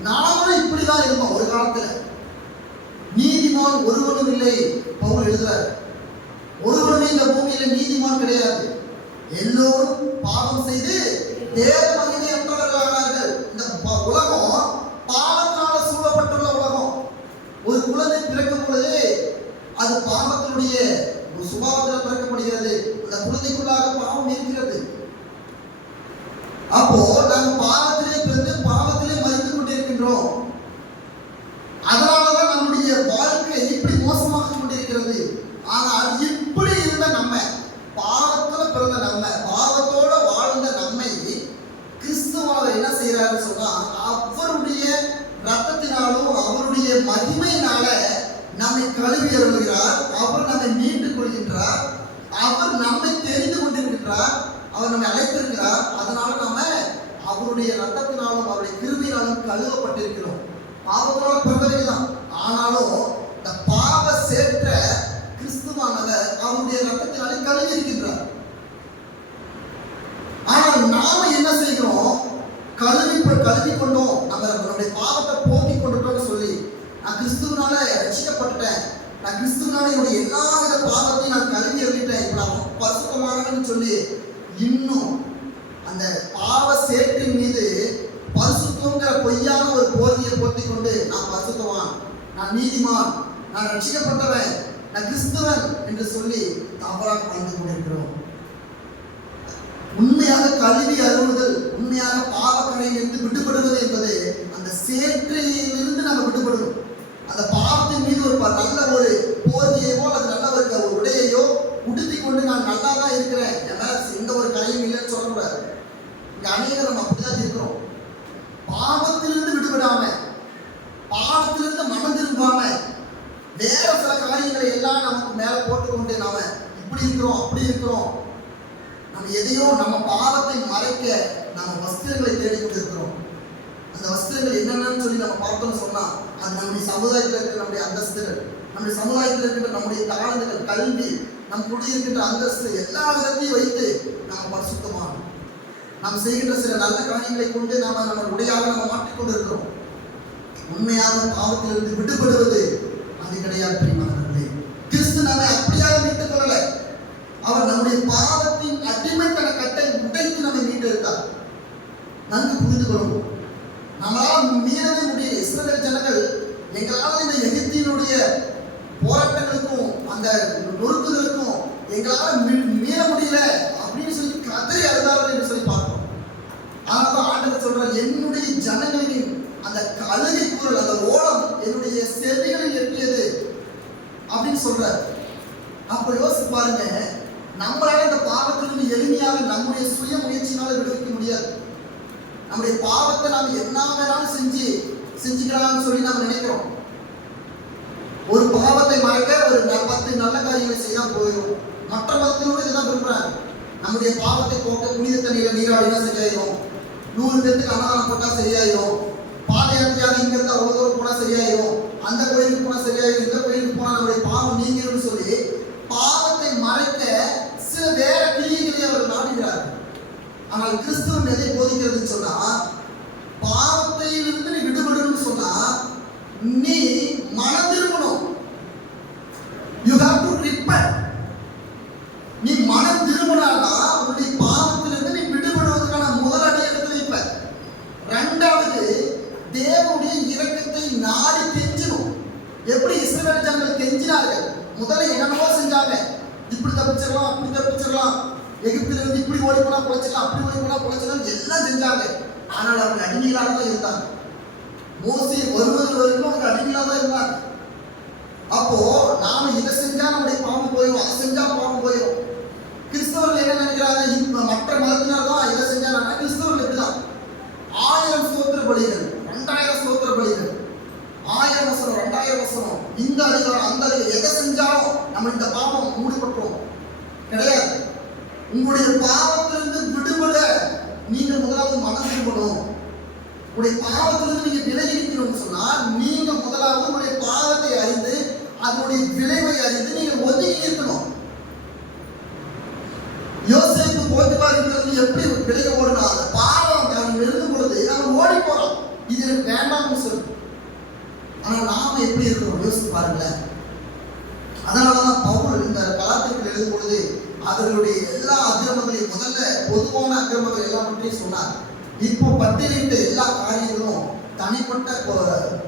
நாமளும் இப்படிதான் இருந்தோம் ஒரு காலத்துல. நீதிமான் ஒருவனும் இல்லை பவுல் எழுதுறார். ஒருவனுமே இந்த பூமியில நீதிமான் கிடையாது. எல்லோரும் பாவம் செய்து தேவ மகிமை அற்றவர்களானார்கள். இந்த உலகம் பாவத்தினால சூழப்பட்டுள்ள உலகம். ஒரு குழந்தை பிறக்கும் பொழுது அது பாவத்தினுடைய ஒரு சுபாவத்தில் பிறக்கப்படுகிறது. அந்த குழந்தைக்குள்ளாக பாவம் இருக்கிறது. அப்போ நாம் பாவத்திலே பிறந்து பாவத்திலே மறித்து கொண்டிருக்கின்றோம். அதனாலதான் நம்முடைய வாழ்க்கை இப்படி மோசமாக கொண்டிருக்கிறது. ஆனால் இப்படி இருந்த நம்ம, பாவத்துல பிறந்த நம்ம, பாவத்தோட வாழ்ந்த நம்மை கிறிஸ்துவானவர் என்ன செய்யறாரு சொன்னா, அவருடைய ரத்தத்தினாலும் அவருடைய மகிமையினால நம்மை கழுவி அருள்கிறார். அவர் நம்மை மீண்டுக் கொள்கின்றார். அவர் நம்மை தெரிந்து கொண்டிருக்கிறார். அவர் நம்மை அழைத்திருக்கிறார். அதனால நம்ம அவருடைய ரத்தத்தினாலும் அவருடைய கிருபையினாலும் கழுவப்பட்டிருக்கிறோம். பாவத்தினால பிறந்தவைதான். ஆனாலும் இந்த பாவ சேற்ற கிறிஸ்துவானவர் அவருடைய ரத்தத்தினாலே கழுவி இருக்கின்றார். ஆனால் நாம என்ன செய்கிறோம்? கழுவி கொண்டோம், நம்மளுடைய பாவத்தை போக்கி கொண்டுட்டோம்னு சொல்லி, நான் கிறிஸ்துவனால ரட்சிக்கப்பட்டுட்டேன், நான் கிறிஸ்துவனால என்னுடைய எல்லா வித பாவத்தையும் நான் கழுவி எழுதிட்டேன், இப்ப நான் பரிசுத்தமானவன்னு சொல்லி இன்னும் அந்த பாவ சேற்றின் மீது பரிசுத்தங்கிற பொய்யான ஒரு போர்வையை போர்த்திக் கொண்டு நான் பரிசுத்தவான், நான் நீதிமான், நான் ரட்சிக்கப்பட்டவன், நான் கிறிஸ்துவன் என்று சொல்லி தவறாக வாழ்ந்து கொண்டிருக்கிறோம். உண்மையாக கழுவி அருளுதல், உண்மையாக பாவக்கரையிலிருந்து விடுபடுவது என்பது அந்த சேற்றிலிருந்து நம்ம விடுபடணும். அந்த பாவத்தின் மீது ஒரு நல்ல ஒரு போர்வையோ அல்லது நல்ல ஒரு உடையையோ உடுத்தி கொண்டு நான் நல்லா தான் இருக்கிறேன், என் மேல எந்த ஒரு கரையும் இல்லைன்னு சொல்லக்கூடாது. இங்க அநேகர் நம்ம அப்படிதான் இருக்கிறோம். பாவத்திலிருந்து விடுபடாம, பாவத்திலிருந்து மனம் திரும்பாம, வேற சில காரியங்களை எல்லாம் நமக்கு மேல போட்டுக்கொண்டு நாம இப்படி இருக்கிறோம் அப்படி இருக்கிறோம். நம்ம எதையோ நம்ம பாவத்தை மறைக்க நம்ம வஸ்திரங்களை தேடிக்கொண்டிருக்கிறோம். அந்த வஸ்திரங்கள் என்னென்னு சொல்லி நம்ம பார்த்தோம்னு சொன்னா, அது நம்முடைய சமுதாயத்தில் இருக்கிற நம்முடைய அந்தஸ்துகள், நம்முடைய சமுதாயத்தில் இருக்கிற நம்முடைய தாழ்ந்துகள், கல்வி, நம் குடியிருக்கின்ற அந்தஸ்து, எல்லா விதத்தையும் வைத்து நாம் பரிசுத்தமானோம். நாம் செய்கின்ற சில நல்ல காரியங்களை கொண்டு நாம் நம்ம உடையாக நம்ம மாற்றிக்கொண்டிருக்கிறோம். உண்மையான பாவத்திலிருந்து விடுபடுவது அது கிடையாது. பிரியமானவர்களே, கிறிஸ்து நம்மை அப்படியாக மீட்டுக் கொள்ளல. அவர் நம்முடைய பாவத்தின் அடிமைத்தன கட்டை உடைத்து நம்மை மீட்டெடுத்தார். நன்கு புரிந்து கொள்ளும். நம்மளால் மீறவே முடியல. இஸ்ரவேல் ஜனங்கள் எங்களால் இந்த எகிப்தினுடைய போராட்டங்களுக்கும் அந்த நொறுக்குதலுக்கும் எங்களால் மீற முடியல அப்படின்னு சொல்லி கதறி அழுதார்கள் என்று சொல்லி பார்த்தோம். ஆனால் ஆண்டவர் சொல்றார், என்னுடைய ஜனங்களின் அந்த அழுகை குரல், அந்த ஓலம் என்னுடைய செவிகளில் எட்டியது அப்படின்னு சொல்றார். அப்ப யோசிச்சு பாருங்க, நம்மளால இந்த பாவத்திலிருந்து எளிமையாக நம்முடைய சுய முயற்சினால விடுவிக்க முடியாது. நம்முடைய பாவத்தை நாம் என்ன வேணாலும் செஞ்சுக்கலாம்னு சொல்லி நாம் நினைக்கிறோம். ஒரு பாவத்தை மறைக்க ஒரு 10 நல்ல காரியங்களை செய்தா போயிடும். மற்ற மதத்தினோடு இதுதான் விரும்புறாங்க. நம்முடைய பாவத்தை போக்க புனித தண்ணியில நீராடினா சரியாயிடும், 100 பேருக்கு அன்னதானம் போட்டா சரியாயிடும், பாத யாத்திரையாக இங்க இருந்தா அவ்வளவு தூரம் போனா சரியாயிடும், அந்த கோயிலுக்கு போனா சரியாயிடும், இந்த கோயிலுக்கு போனா நம்முடைய பாவம் நீங்கிடும் சொல்லி பாவத்தை மறைக்க சில வேற கிரியைகளை அவர் நாடுகிறார்கள். ஆனால் கிறிஸ்துவம் எதை போதிக்கிறதுன்னு சொன்னா, பாவத்தையிலிருந்து நீ விடுபடணும்னு சொன்னா நீ மனம் திரும்பணும். You have to repent. நீ மனம் திரும்பினாதான் உன்னுடைய பாவத்திலிருந்து நீ விடுபடுவதற்கான முதல் அடி எடுத்து வைப்ப. ரெண்டாவது, தேவனுடைய இரக்கத்தை நாடி கெஞ்சணும். எப்படி இஸ்ரவேல் ஜனங்கள் கெஞ்சினார்கள்? முதல்ல என்னென்னவோ செஞ்சாங்க. இப்படி தப்பிச்சிடலாம், அப்படி தப்பிச்சிடலாம், எகிப்திலிருந்து இப்படி ஓடி போனா பொழைச்சிடலாம், அப்படி ஓடி போனா பொழைச்சிடலாம், எல்லாம் செஞ்சாங்க. ஆனால் அவர்கள் அடிமையிலாக தான் இருந்தாங்க. மோசே வருவது வரைக்கும் அவங்க அடிமையிலாக தான் இருந்தாங்க. அப்போ நாம இதை செஞ்சா நம்முடைய பாவம் போயிடும், அதை செஞ்சா பாவம் போயிடும். கிறிஸ்தவர்கள் என்ன நினைக்கிறாங்க? மற்ற மதத்தினர் தான் இதை செஞ்சாங்க. கிறிஸ்தவர்கள் எப்படிதான் 1000 ஸ்தோத்திர பலிகள், 2000 ஸ்தோத்திர பலிகள், 1000 வசனம், 2000 வசனம், இந்த அதிகாரம் அந்த அதிகாரம் எதை செஞ்சாலும் நம்ம இந்த பாவம் மூடிப்பட்டுரும் கிடையாது. உங்களுடைய பாவத்திலிருந்து விடுபட நீங்கள் முதலாவது மனம் திரும்பணும். உங்களுடைய பாவத்திலிருந்து நீங்க விலகி இருக்கணும்னு சொன்னா நீங்க முதலாவது உங்களுடைய பாவத்தை அறிந்து அதனுடைய விளைவை அறிந்து நீங்கள் ஒதுங்கி இருக்கணும். யோசேப்பு போத்திபார் இருக்கிறது எப்படி விலக ஓடுனா அந்த பாவம் அவன் எழுதும் பொழுது அவன் ஓடி போறான், இது எனக்கு வேண்டாம்னு சொல்லு. ஆனா நாம எப்படி இருக்கிறோம் யோசித்து பாருங்களேன். அதனாலதான் பவுல் இந்த கலாத்தியர்கள் எழுதும் பொழுது அவர்களுடைய எல்லா அக்கிரமங்களையும் முதல்ல பொதுவான அக்கிரமங்கள் எல்லாவற்றையும் சொன்னார். இப்போ பட்டியலிட்ட எல்லா காரியங்களும் தனிப்பட்ட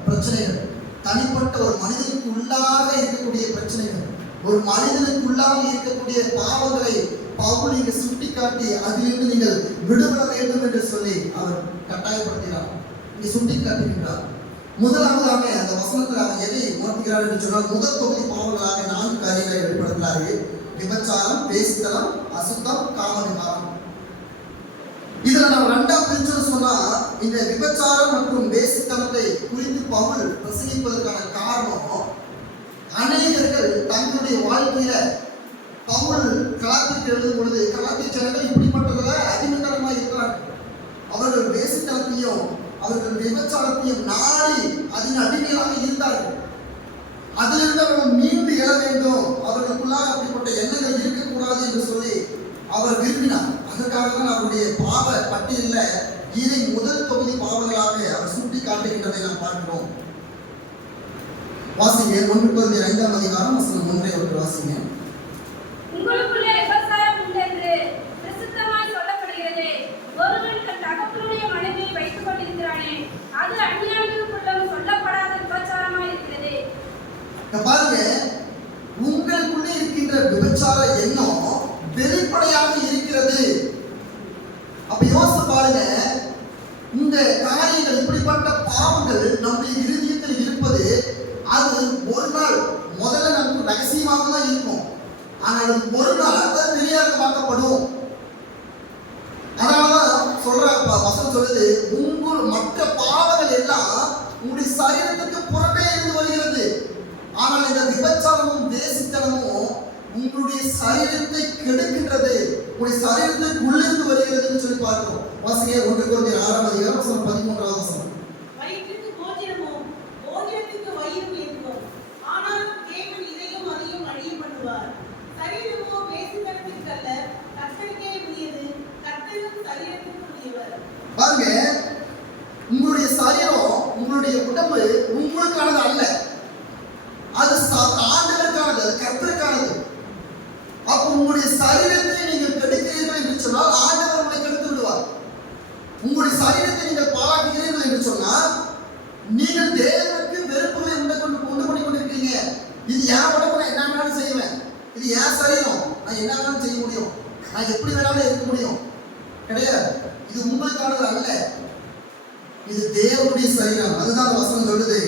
பிரச்சனைகள், தனிப்பட்ட ஒரு மனிதனுக்கு உள்ளாக இருக்கக்கூடிய பிரச்சனைகள், ஒரு மனிதனுக்கு உள்ளாக இருக்கக்கூடிய பாவங்களை பவுல் இங்கு சுட்டி காட்டி அதிலிருந்து நீங்கள் விடுபட வேண்டும் என்று சொல்லி அவர் கட்டாயப்படுத்தினார், இங்கே சுட்டி காட்டுகின்றார். முதலாவதாக அந்த வசனத்தில் அவர் எதை உணர்த்துகிறார் என்று சொன்னால் முதல் தொகுதி பாவங்களாக 4 காரியங்களை வெளிப்படுத்துகிறார்கள். விபச்சாரம், வேசித்தனம், அசுத்தம், காமவிகாரம். இதுல நம்ம 2ஆம் பிரிச்சுன்னு சொன்னா இந்த விபச்சாரம் மற்றும் வேசித்தனத்தை குறித்து பவுல் பிரசங்கிப்பதற்கான காரணம் அநேகர்கள் தங்களுடைய வாழ்க்கையில பவுல் கலாத்திற்கு எழுதும் பொழுது கலாத்திய ஜனங்கள் இப்படிப்பட்டதுல அடிமைத்தனமா இருக்கிறார்கள். அவர்கள் வேசித்தனத்தையும் அவர்கள் விபச்சாரத்தையும் நாடி அதன் அடிமையாக இருந்தார்கள். அதிலிருந்து அவர்கள் மீண்டு எழ வேண்டும், அவர்களுக்குள்ளாக அப்படிப்பட்ட எண்ணங்கள் இருக்கக்கூடாது என்று சொல்லி அவர் விரும்பினார். அதற்காக தான் அவருடைய பாவ பட்டியலில் இதை முதல் தொகுதி பாவங்களாக அவர் சுட்டி காட்டுகின்றதை நாம் பார்க்கிறோம். வாசிங்க 1 Corinthians 5ஆம் அதிகாரம் வசனம் 1 வாசிங்க. உங்களுக்குள்ளே விபச்சாரம் உண்டென்று பிரசித்தமாய் சொல்லப்படுகிறது. ஒருவன் தன் தகப்பனுடைய மனைவியை வைத்துக் கொண்டிருக்கிறானே, அது அந்நியர்களுக்குள்ளும் சொல்லப்படாத விபச்சாரமாய் இருக்கிறது. பாருங்க, உங்களுக்குள்ளே இருக்கின்ற விபச்சார எண்ணம் வெளிப்படையாக இருக்கிறது. அப்ப யோசித்து பாருங்க, இந்த காரியங்கள் இப்படிப்பட்ட பாவங்கள் நம்முடைய இருதயத்தில் இருப்பது அது ஒரு நாள் முதல்ல நமக்கு ரகசியமாக தான் இருக்கும், ஆனால் ஒரு நாள் அது வெளியாகமாக்கப்படும். அதனாலதான் சொல்ற வசனம் சொல்லுது, உங்கள் மற்ற பாவங்கள் எல்லாம் உங்களுடைய சரீரத்துக்கு புறமே இருந்து வருகிறது, ஆனால் இந்த விபச்சாரமும் வேசித்தனமும் உங்களுடைய சரீரத்தை கெடுக்கின்றது, உங்களுடைய சரீரத்துக்கு உள்ளிருந்து வருகிறதுன்னு சொல்லி பார்க்கிறோம். வாசிங்க 1 Corinthians 6ஆம் அதிகாரம் வசனம் 13ஆம் வசனம். வயிற்றுக்கு போஜனமும் போஜனத்துக்கு வயிறும் இருக்கும், ஆனால் தேவன் இதையும் அதையும் அழிய பண்ணுவார். சரீரமோ வேசித்தனத்திற்கு அல்ல, கர்த்தருக்கே உரியது, கர்த்தரும் சரீரத்துக்கு உரியவர். பாருங்க, உங்களுடைய சரீரம் உங்களுடைய உடம்பு உங்களுக்கானது அல்ல, அது ஆண்டவருக்கானது, அது கர்த்தருக்கானது. அப்போ உங்களுடைய சரீரத்தை நீங்கள் கெடுக்கிறீர்கள் என்று சொன்னால் ஆண்டவர் உங்களை கெடுத்து விடுவார். உங்களுடைய சரீரத்தை நீங்கள் பாராட்டுகிறீர்கள் என்று சொன்னால் நீங்கள் தேவனுக்கு வெறுப்புகளை உண்டு பண்ணி கொண்டிருக்கீங்க. இது என் உடம்பு, நான் என்ன வேணாலும் செய்வேன், இது என் சரீரம், நான் என்ன வேணாலும் செய்ய முடியும், நான் எப்படி வேணாலும் இருக்க முடியும், கிடையாது. இது உங்களுக்கானது அல்ல, இது தேவனுடைய சரீரம். அதுதான் வசனம் சொல்லுது,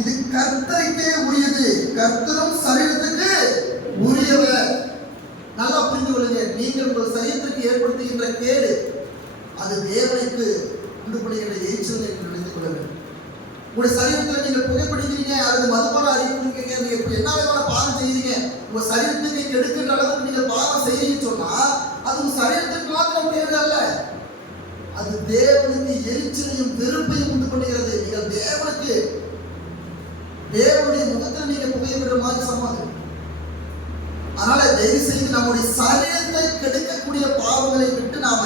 இது கர்த்தருக்கே உரியது, கர்த்தரும் சரீரத்துக்கு உரியவர். நல்லா புரிந்து கொள்ளுங்க, நீங்கள் உங்கள் சரீரத்திற்கு ஏற்படுத்துகின்ற கேடு அது தேவனுக்கு உண்டு பண்ணுகின்ற எரிச்சல் என்று நினைத்துக் கொள்ளுங்கள். உங்களுடைய சரீரத்தில் நீங்கள் புகைப்பிடிக்கிறீங்க அல்லது மதுபான அறிவிக்கிறீங்க, நீங்க என்ன விதமான பாவம் செய்யறீங்க, உங்க சரீரத்துக்கு கெடுக்கின்ற அளவுக்கு நீங்கள் பாவம் செய்யறீங்கன்னு சொன்னா அது உங்க சரீரத்துக்கு மாத்திரம் கேடு அல்ல, அது தேவனுக்கு எரிச்சலையும் வெறுப்பையும் உண்டு பண்ணுகிறது. நீங்கள் தேவனுடைய முகத்தில் நீங்க புகையிடுற மாதிரி சமாதி. அதனால தயவு செய்து நம்முடைய சரீரத்தை கெடுக்கக்கூடிய பாவங்களை விட்டு நாம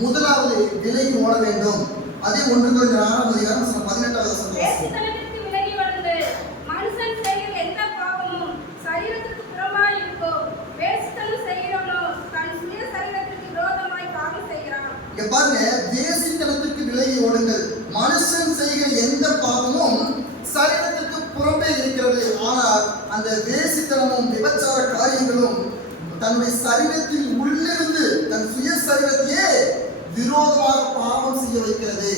முதலாவது விலகி ஓட வேண்டும். அதே 1 Corinthians 6ஆம் அதிகாரம் 18ஆம் வசனம். வேசித்தனத்திற்கு விலகி ஓடுங்கள். மனுஷன் செய்கிற எந்த பாவமும் சரீரத்துக்கு புறமாய் இருக்கும். வேசித்தனம் செய்கிறவனோ தன் சுய சரீரத்திற்கு விரோதமாய் பாவம் செய்கிறான். இங்க பாருங்க, வேசித்தனத்திற்கு விலகி ஓடுங்கள். மனுஷன் செய்கிற எந்த பாவமும் சரீரத்திற்கு புறம்பே இருக்கிறது, ஆனால் அந்த வேசித்தனமும் விபச்சார காரியங்களும் தன்னுடைய சரீரத்தில் உள்ளிருந்து தன் சுய சரீரத்தையே விரோதமாக பாவம் செய்ய வைக்கிறது.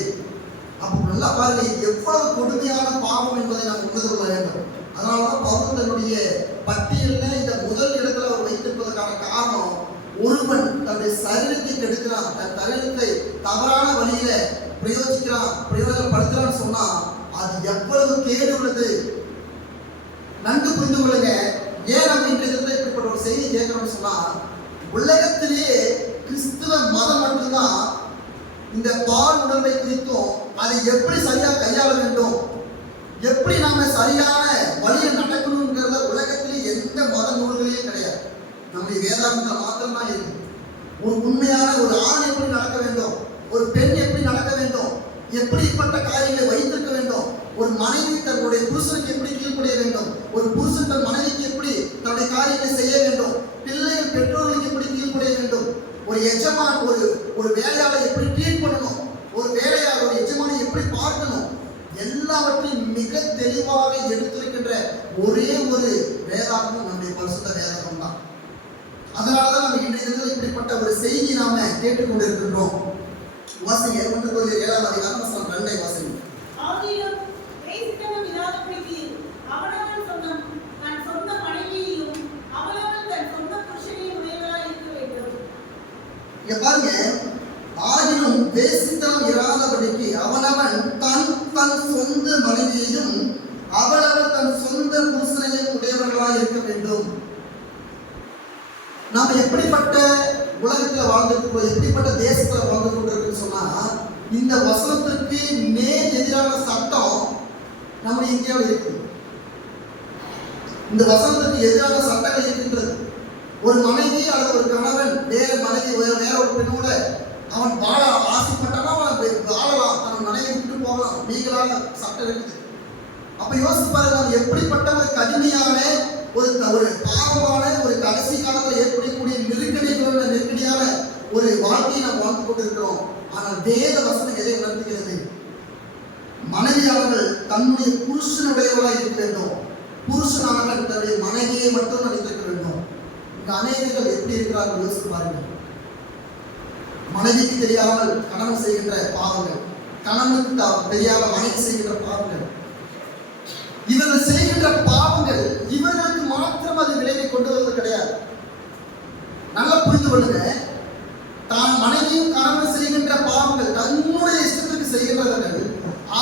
அப்போ நல்லா பாருங்க, எவ்வளவு கொடுமையான பாவம் என்பதை நாம் உணர்ந்து கொள்ள வேண்டும். அதனாலதான் பவுல் தன்னுடைய பட்டியலில் இந்த முதல் இடத்துல அவர் வைத்திருப்பதற்கான காரணம், ஒருவன் தன்னுடைய சரீரத்தை கெடுக்கிறான், தன் சரீரத்தை தவறான வழியில பிரயோஜனப்படுத்துறான்னு சொன்னா அது எவ்வளவு கேடு உள்ளது. நன்கு புரிந்து கொள்ளுங்க. ஏன் நம்ம இன்றைய தினத்தில் இப்படிப்பட்ட ஒரு செய்தி கேட்கிறோம்னு சொன்னா, உலகத்திலேயே கிறிஸ்துவ மதம் மட்டும்தான் இந்த பால் உணர்வை குறித்தும் அதை எப்படி சரியா கையாள வேண்டும், எப்படி நாம சரியான வழியில் நடக்கணுங்கிறத உலகத்திலே எந்த மத நூல்களையும் கிடையாது. நம்முடைய வேதாந்தத்தில் மாத்திரம்தான் இருக்கு. ஒரு உண்மையான ஒரு ஆண் எப்படி நடக்க வேண்டும், ஒரு பெண் எப்படி நடக்க வேண்டும், எப்படிப்பட்ட காரியங்களை வைத்திருக்க வேண்டும், ஒரு மனைவி தன்னுடைய புருஷனுக்கு எப்படி கீழ்ப்படிய வேண்டும், ஒரு புருஷன் தன் மனைவிக்கு எப்படி தன்னுடைய காரியங்களை செய்ய வேண்டும், பிள்ளைகள் பெற்றோர்களுக்கு எப்படி கீழ்ப்படிய வேண்டும், ஒரு எஜமான் ஒரு வேலையாளர் எப்படி ட்ரீட் பண்ணணும், ஒரு வேலையாளர் ஒரு எஜமானை எப்படி பார்க்கணும், எல்லாவற்றையும் மிக தெளிவாக எடுத்திருக்கின்ற ஒரே ஒரு வேதாகம் நம்முடைய பரிசுத்த வேதாகம் தான். அதனாலதான் நம்ம இன்றைய தினத்தில் இப்படிப்பட்ட ஒரு செய்தி நாம கேட்டுக்கொண்டிருக்கின்றோம். வாசிங்க 1 அதிகாரம் 2 வாசிங்க. ஆகிலும் வேசித்தனம் இல்லாதபடிக்கு அவனவன் தன் சொந்த மனைவியையும் அவனவன் தன் சொந்த புருஷனையும் உடையவனாய் இருக்க வேண்டும். இங்க பாருங்க, ஆகிலும் வேசித்தனம் இராதபடிக்கு அவனவன் தன் சொந்த மனைவியையும் அவனவன் தன் சொந்த புருஷனையும் உடையவர்களாய் இருக்க வேண்டும். நாம எப்படிப்பட்ட உலகத்துல வாழ்ந்துட்டு எப்படிப்பட்ட தேசத்துல வாழ்ந்து கொண்டிருக்குன்னு சொன்னா, இந்த வசனத்திற்கு நேர் எதிரான சட்டம் நம்முடைய இந்தியாவில் இருக்கு. இந்த வசனத்திற்கு எதிரான சட்டங்கள் இருக்கின்றது. ஒரு மனைவி அல்லது ஒரு கணவன் வேற மனைவி வேற ஒரு பெண்ணோட அவன் வாழ ஆசைப்பட்டானா அவன் வாழலாம், அவன் மனைவி விட்டு போகலாம், லீகலான சட்டம் இருக்குது. அப்ப யோசிச்சு பாருங்க, நம்ம எப்படிப்பட்ட ஒரு கடுமையான ஒரு பாவமான ஒரு கடைசி காலத்தில் ஏற்படக்கூடிய நெருக்கடியான ஒரு வாழ்க்கையை நாம் வாழ்ந்து கொண்டிருக்கிறோம். ஆனால் வேத வசனம் எதை உணர்த்துகிறது? மனைவியாளர்கள் தன்னுடைய புருஷனுடையவர்களாக இருக்க வேண்டும், புருஷனானவர்கள் தன்னுடைய மனைவியை மட்டும் நினைத்திருக்க வேண்டும். இந்த அநேகர்கள் எப்படி இருக்கிறார்கள் யோசித்து பாருங்கள். மனைவிக்கு தெரியாமல் கணவன் செய்கின்ற பாவங்கள், கணவனுக்கு தெரியாமல் மனைவி செய்கின்ற பாவங்கள், இவர்கள் செய்கின்ற பாவங்கள் இவர்களுக்கு மாத்திரம் அது விளைவை கொண்டு வருவது கிடையாது. நல்லா புரிந்து கொள்ளுங்க. தான் மனைவியும் கணவன் செய்கின்ற பாவங்கள் தன்னுடைய இஷ்டத்துக்கு செய்கின்றவர்கள்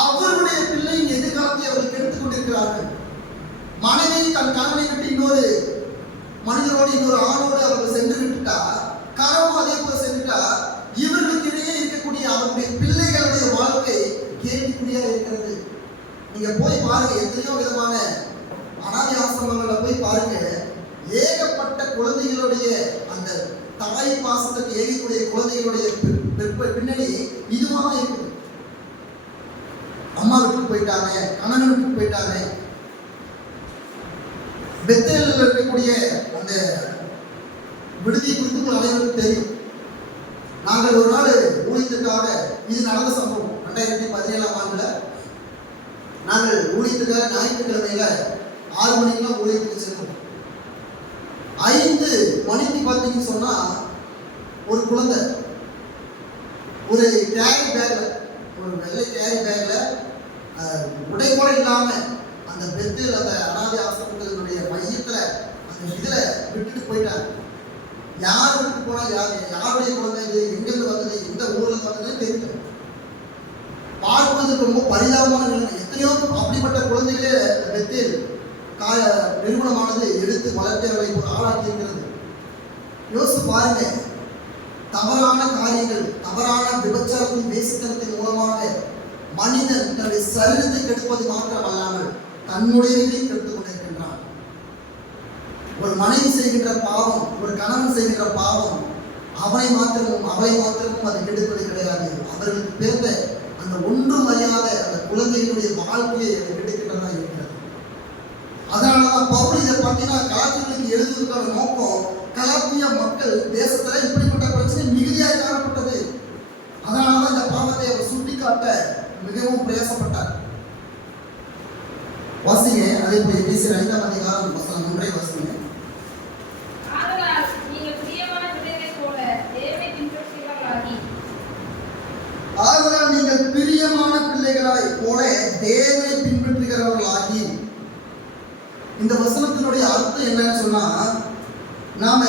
அவர்களுடைய பிள்ளையின் எதிர்காலத்தை அவர்கள் கெடுத்துக் கொண்டிருக்கிறார்கள். மனைவி தன் கணவனை விட்டு இன்னொரு மனிதரோடு இன்னொரு ஆணோடு அவர்கள் சென்று விட்டுட்டா, கணவனும் அதே போல சென்றுட்டா, இவர்களுக்கு இடையே இருக்கக்கூடிய அவருடைய பிள்ளைகளுடைய வாழ்க்கை கேள்விக்குறியா இருக்கிறது. நீங்க போய் பாருங்க, எத்தனையோ விதமான அனாதை ஆசிரமங்கள்ல போய் பாருங்க, ஏகப்பட்ட குழந்தைகளுடைய அந்த தாய் பாசத்துக்கு ஏகக்கூடிய குழந்தைகளுடைய பின்னணி இதுவாக இருக்குது. அம்மா விட்டு போயிட்டாங்க, கணவன் விட்டு போயிட்டாங்க. பெத்தேலில் இருக்கக்கூடிய அந்த விடுதி குறித்து அனைவருக்கும் தெரியும். நாங்கள் ஒரு நாள் ஊழியத்துக்காக, இது நடந்த சம்பவம் 2017ஆம் ஆண்டுல நாங்கள் ஊழியத்துக்காக ஞாயிற்றுக்கிழமையில 6 மணிக்கெல்லாம் ஊழியத்துக்கு சென்றோம். 5 மணிக்கு பார்த்தீங்கன்னு சொன்னா ஒரு குழந்தை ஒரு கேரி பேக்ல, ஒரு வெள்ளை கேரி பேக்ல உடை கூட இல்லாம அந்த பெத்தில் அந்த அனாதை ஆசிரமத்தினுடைய மையத்துல அந்த இதுல விட்டுட்டு போயிட்டாங்க. யார் விட்டு போனா யாருடைய குழந்தை இது, எங்கிருந்து வந்தது, எந்த ஊர்ல வந்ததுன்னு தெரியல. பார்ப்பதற்கு ரொம்ப பரிதாபமான நிலைமை. எத்தனையோ அப்படிப்பட்ட குழந்தைகளே பெத்தில் நிறுவனமானது எடுத்து வளர்த்தவர்களை ஒரு ஆளாக்கி இருக்கிறது. யோசித்து பாருங்க, தவறான காரியங்கள், தவறான விபச்சாரத்தின் வேசித்தனத்தின் மூலமாக மனிதன் தன்னுடைய சரீரத்தை கெடுப்பது மாத்திரம் அல்லாமல் தன்னுடையதை கெடுத்துக் கொண்டிருக்கின்றான். ஒரு மனைவி செய்கின்ற பாவம், ஒரு கணவன் செய்கின்ற பாவம் அவளை மாத்திரமும் அதை கெடுப்பது கிடையாது. அவர்களுக்கு பிறந்த அந்த ஒன்றும் அறியாத அந்த குழந்தைகளுடைய வாழ்க்கையை கெடுக்கின்றதா இருக்கிறது. அதனாலதான் பவுல் இதை பார்த்தீங்கன்னா கலாத்தியர்களுக்கு எழுதுவதற்கான நோக்கம், கலாத்திய மக்கள் தேசத்துல இப்படிப்பட்ட பிரச்சனை மிகுதியாக காணப்பட்டது. அதனாலதான் இந்த பாவத்தை அவர் சுட்டிக்காட்ட மிகவும் பிரயாசப்பட்டார். வாசிங்க, அதே போல எபேசியர் 5ஆம் அதிகாரம் வசனம் 1 வாசிங்க. ஆதலால் நீங்கள் பிரியமான பிள்ளைகளைப் போல தேவனை பின்பற்றுகிறவர்களாகி தேவனை பின்பற்றுகிறவர்களாகி. இந்த வசனத்தினுடைய அர்த்தம் என்னன்னு சொன்னா, நாம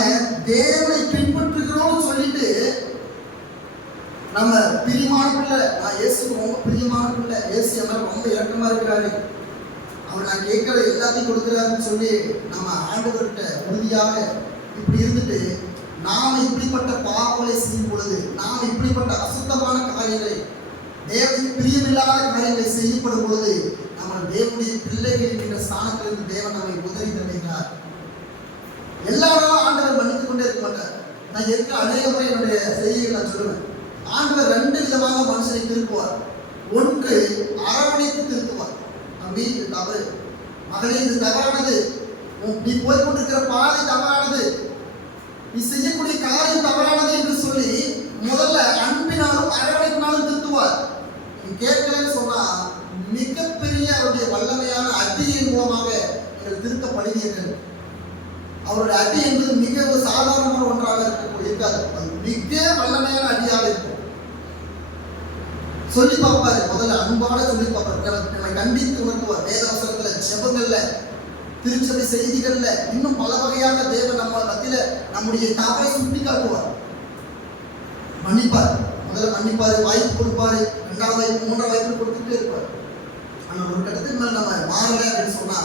தேவனை பின்பற்றுகிறோம்னு சொல்லிட்டு நம்ம பிரியமான பிள்ளை, நான் இயேசுக்கு ரொம்ப பிரியமான பிள்ளை, இயேசு எல்லாம் ரொம்ப இரக்கமா இருக்கிறாரு அவர் நான் கேட்கிற எல்லாத்தையும் கொடுக்குறாருன்னு சொல்லி நம்ம ஆண்டவர்கிட்ட உறுதியாக இப்படி இருந்துட்டு நாம் இப்படிப்பட்ட பாவங்களை செய்யும் பொழுது, நாம் இப்படிப்பட்ட அசுத்தமான காரியங்களை, தேவனுக்கு பிரியமில்லாத காரியங்களை செய்யப்படும் பொழுது, நம்ம தேவனுடைய பிள்ளைகள் என்கிற ஸ்தானத்திலிருந்து தேவன் நம்மை உதவி தருகிறார். எல்லா நாளும் ஆண்டவர் மன்னித்துக் கொண்டே இருக்க மாட்டார். நான் இருக்க அநேக முறை என்னுடைய செய்தியை நான் சொல்லுவேன். ஆண்டவர் 2 விதமாக மனுஷனை திருப்புவார். ஒன்று, அரவணைத்து திருத்துவார். தம்பி இது தவறு, மகளே இது தவறானது, நீ போய்கொண்டிருக்கிற பாதை தவறானது, நீ செய்யக்கூடிய காரியம் தவறானது என்று சொல்லி முதல்ல அன்பினாலும் அரவணைப்பினாலும் திருத்துவார். நீ கேட்கலன்னு சொன்னா மிகப்பெரிய அவருடைய வல்லமையான அடியின் மூலமாக நீங்கள் திருத்தப்படுவீர்கள். அவருடைய அடி என்பது மிக ஒரு சாதாரணமான ஒன்றாக இருக்காது, அது மிக வல்லமையான அடியாக இருக்கும். சொல்லி பார்ப்பாரு, முதல்ல அன்பான சொல்லி பார்ப்பாரு, நம்மை கண்டித்து உணர்த்துவார். வேதவசனத்துல, ஜெபங்கள்ல, திருச்சபை செய்திகள்ல, இன்னும் பல வகையாக தேவன் நம்ம மத்தியில நம்முடைய தவறை சுட்டி காட்டுவார். மன்னிப்பார், முதல்ல மன்னிப்பாரு, வாய்ப்பு கொடுப்பாரு, 2வது வாய்ப்பு 3வது வாய்ப்பு கொடுத்துட்டே இருப்பார். ஆனால் ஒரு கட்டத்துக்கு மேல நம்ம மாறல அப்படின்னு சொன்னா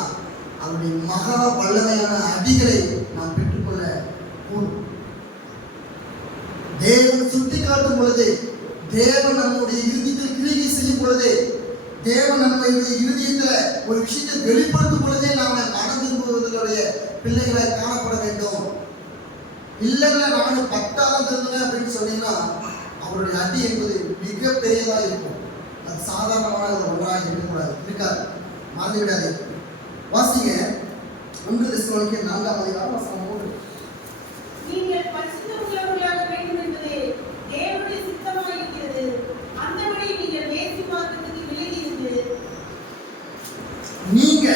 அவருடைய மகா வல்லமையான அடிகளை நாம் பெற்றுக்கொள்ள கூடும். தேவன் சுட்டி காட்டும் பொழுது, தேவன் நம்முடைய இருதயத்தில் கிரியை செய்யும் பொழுது, தேவன் நம்முடைய இருதயத்தில் ஒரு விஷயத்தை வெளிப்படுத்தும் பொழுதே நாம மனம் திரும்புவதற்குடைய பிள்ளைகளாய் காணப்பட வேண்டும். இல்லைன்னா நான் 10ஆவது திருந்துவேன் அப்படின்னு சொன்னீங்கன்னா அவருடைய அடி என்பது மிக பெரியதாக இருக்கும். அது சாதாரணமான ஒன்றாக இருக்கக்கூடாது, இருக்காது, மறந்து விடாது. வாசிங்க 1 தெசலோனிக்கேயர் 4ஆம் அதிகாரம் வசனம் 3. நீங்கள் பரிசுத்தம் உள்ளவர்களாக வேண்டும் என்பதே தேவனுடைய சித்தமாக இருக்கிறது. அந்தபடி நீங்கள் வேசி மார்க்கத்துக்கு விலகி இருந்து நீங்க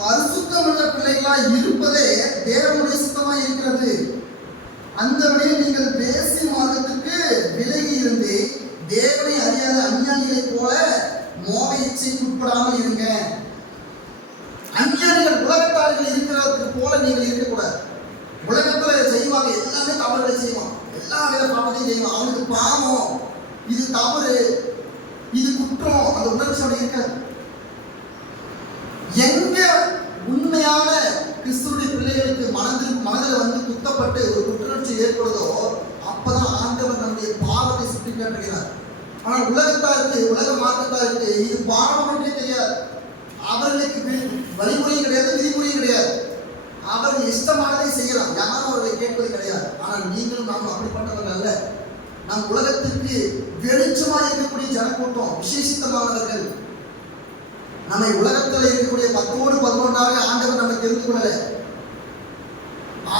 பரிசுத்தமுள்ள பிள்ளைகளாய் இருப்பதே தேவனுடைய சித்தமாக இருக்கிறது. அந்தபடி நீங்கள் வேசி மார்க்கத்துக்கு விலகி இருந்து தேவனை அறியாத அஞ்ஞானிகளைப் போல மோக இச்சைக்கு உட்படாமல் இருங்க. அஞ்ஞானிகள் உலகத்தார்கள் இருக்கிறதுக்கு போல நீங்கள் இருக்கக்கூடாது. உலகத்துல செய்வாங்க, எல்லாமே தவறுகளை செய்வான், எல்லா வித பாவத்தையும் செய்வான். அவனுக்கு பாவம், இது தவறு, இது குற்றம், அந்த உணர்ச்சியோட இருக்காது. எங்க உண்மையான கிறிஸ்துவுடைய பிள்ளைகளுக்கு மனதில் வந்து குத்தப்பட்டு ஒரு குற்றச்சி ஏற்படுதோ அப்பதான் ஆண்டவர் நம்முடைய பாவத்தை சுட்டி காட்டுகிறார். ஆனால் உலகத்தாருக்கு, உலக மாற்றத்தாருக்கு இது பாவம் என்றே தெரியாது. அவர்களுக்கு வழிமுறையும் கிடையாது, விதிமுறையும் கிடையாது. அவர்கள் இஷ்டமானதை செய்யலாம், யாரும் அவர்களை கேட்பது கிடையாது. ஆனால் நீங்களும் நாம் அப்படிப்பட்டவர்கள் அல்ல. நம் உலகத்திற்கு வெளிச்சமாக இருக்கக்கூடிய ஜனக்கூட்டம், விசேஷித்தமானவர்கள். நம்மை உலகத்தில் இருக்கக்கூடிய 10ஓடு 11ஆக ஆண்டவர் நம்மை தெரிந்து கொள்ளல.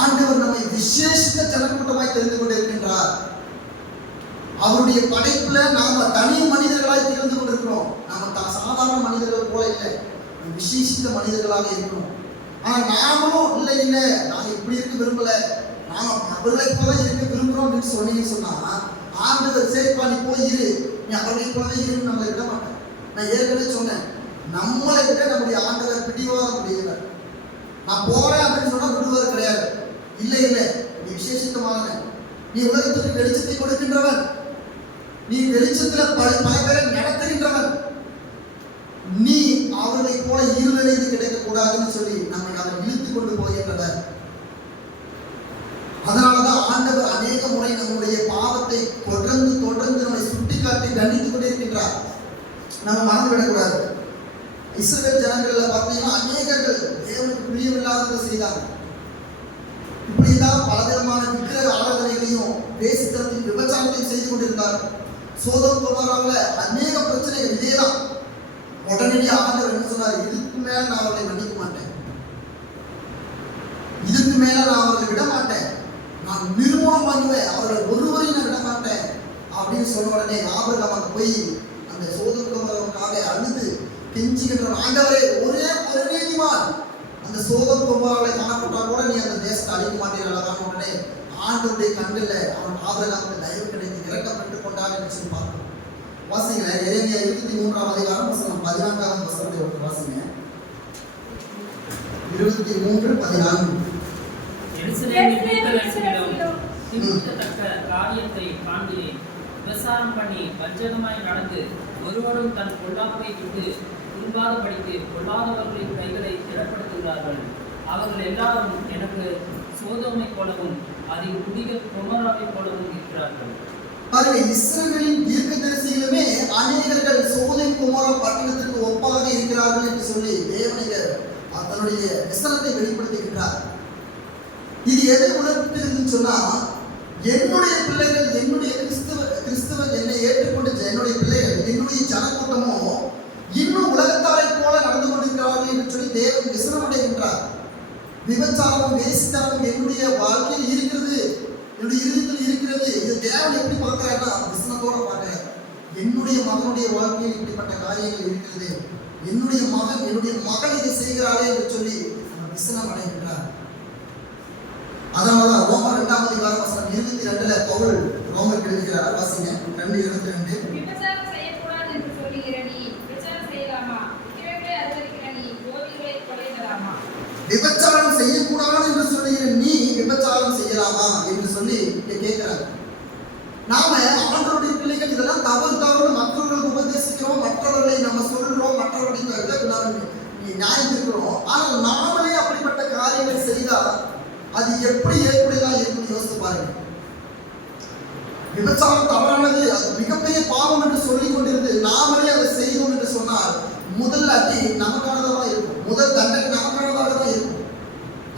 ஆண்டவர் நம்மை விசேஷித்த ஜனக்கூட்டமாய் தெரிந்து கொண்டிருக்கின்றார். அவருடைய படைப்புல நாம தனி மனிதர்களாய் தெரிந்து கொண்டிருக்கிறோம். நாம சாதாரண மனிதர்கள் போல இல்லை, விசேஷித்த மனிதர்களாக இருக்கணும். ஆனா நாமளும் இல்லை நாங்க இப்படி இருக்க விரும்பல, நாம அவர்களை போல இருக்க விரும்புறோம் அப்படின்னு சொன்னீங்கன்னு சொன்னா ஆண்டவர் சரிப்பா நீ போய் இரு, நீ அவர்களை போல இருன்னு நம்மளை விட மாட்டேன். நான் ஏற்கனவே சொன்னேன், நம்மளை விட நம்முடைய ஆண்டவர் பிடிவாதம் முடியல. நான் போறேன் அப்படின்னு சொன்னா விடுவார் கிடையாது. இல்லை நீ விசேஷித்தமானவன், நீ உலகத்துக்கு வெளிச்சத்தை கொடுக்கின்றவன், நீ வெளிச்சத்துல பல பேரை நடத்துகின்றவன், நீ அவர்களை போல இருளடைந்து கிடைக்கக்கூடாதுன்னு சொல்லி நம்மை அவர் இழுத்து கொண்டு போகின்றவர். அதனாலதான் ஆண்டவர் அநேக முறை நம்முடைய பாவத்தை தொடர்ந்து நம்மை சுட்டிக்காட்டி கண்டித்துக் கொண்டிருக்கின்றார். நம்ம மறந்துவிடக்கூடாது. இஸ்ரவேல் ஜனங்கள்ல பார்த்தீங்கன்னா அநேகர்கள் தேவனுக்கு பிரியமில்லாததை செய்தாங்க. இப்படிதான் பலவிதமான விக்கிரக ஆராதனைகளையும் வேசித்தனத்தையும் விபச்சாரத்தையும் செய்து கொண்டிருந்தார். சோதோம் கொமோராவுல அநேக பிரச்சனைகள் இதேதான். உடனடியாக ஆண்டவர் என்ன சொன்னார், இதுக்கு மேல நான் அவர்களை மன்னிக்க மாட்டேன், இதுக்கு மேல நான் அவர்களை விட மாட்டேன், நான் நிர்மூலம் பண்ணுவேன், அவர்கள் ஒருவரையும் நான் விட மாட்டேன் அப்படின்னு சொன்ன உடனே ஆபிரகாம் அங்க போய் அந்த சோதோம் கொமோராவுக்காக அழுது கெஞ்சுகின்ற, ஆண்டவரே ஒரே ஒரு நீதிமான் அந்த சோதோம் கொமோராவை காணப்பட்டா கூட நீ அந்த தேசத்தை அழிக்க மாட்டீர்கள். உடனே ஆண்டவருடைய கண்ணில் அவன் ஆபிரகாமுக்கு தயவு கிடைத்து இறக்கப்பட்டு கொண்டார் என்று சொல்லி பார்க்கிறோம். வாசிங்க எரேமியா 23ஆம் அதிகாரம் வசனம் 14ஆம் வசனத்தை ஒன்று வாசிங்க. 23:14. எருசலேமின் தீர்க்கதரிசிகளிடம் திருத்தக்க காரியத்தை காண்கிறேன். விபசாரம் பண்ணி வஞ்சகமாய் நடந்து ஒருவரும் தன் பொல்லாப்பை விட்டு திரும்பாதபடிக்கு பொல்லாதவர்களின் கைகளை திடப்படுத்துகிறார்கள். அவர்கள் எல்லாரும் எனக்கு சோதோமை போலவும் அதில் புதிய கொமோராவை போலவும் இருக்கிறார்கள். பாருங்க, இஸ்ரவேலின் தீர்க்கதரிசிகளுமே அநேகர்கள் சோதோம் கொமோரா பட்டணத்திற்கு ஒப்பாக இருக்கிறார்கள் என்று சொல்லி தேவனிகர் தன்னுடைய வசனத்தை வெளிப்படுத்துகின்றார். இது எதை உணர்த்துகிறதுன்னு சொன்னா, என்னுடைய பிள்ளைகள், என்னுடைய கிறிஸ்தவ என்னை ஏற்றுக்கொண்ட என்னுடைய பிள்ளைகள், என்னுடைய ஜனக்கூட்டமோ இன்னும் உலகத்தாரை போல நடந்து கொண்டிருக்கிறார்கள் என்று சொல்லி தேவன் விசனம் அடைகின்றார். விபச்சாரமும் வேசித்தனமும் என்னுடைய வாழ்க்கையில் இருக்கிறது, என்னுடைய இருதயத்தில் இருக்கிறது. இது தேவன் எப்படி பார்க்கிறாருன்னா விசனத்தோட பார்க்கிறார். என்னுடைய மகனுடைய வாழ்க்கையில் இப்படிப்பட்ட காரியங்கள் இருக்கிறது, என்னுடைய மகன் என்னுடைய மகள் இதை செய்கிறாரே என்று சொல்லி விசனம் அடைகின்றார். அதனாலதான் ரோமர் 2:22 பவுல் ரோமருக்கு எழுதுகிறார். வாசிங்க 2:22. விபச்சாரம் செய்யக்கூடாது என்று சொல்லுகிற நீ விபச்சாரம் செய்யலாமா? விக்கிரகங்களை அருவருக்கிற நீ ஓவியங்களை கொலையிடலாமா? விபச்சாரம் செய்யக்கூடாது என்று சொல்லுகிற நீ விபச்சாரம் செய்யலாமா என்று சொல்லி கேட்கிறார். நாம ஆண்டவருடைய பிள்ளைகள் இதெல்லாம் தவறு மற்றவர்களுக்கு உபதேசிக்கிறோம், மற்றவர்களை நம்ம சொல்றோம், மற்றவர்களுடைய நியாயம் இருக்கிறோம். ஆனால் நாமளே அப்படிப்பட்ட காரியங்களை செய்தால் அது எப்படி ஏற்புடையதா இருக்குன்னு யோசித்து பாருங்க. விபச்சாரம் தவறானது, அது மிகப்பெரிய பாவம் என்று சொல்லிக் கொண்டிருந்து நாமளே அதை செய்தோம் என்று சொன்னால் முதல் அடி நமக்கானதாக இருக்கும், முதல் தண்டனை நமக்கானதாக தான் இருக்கும்.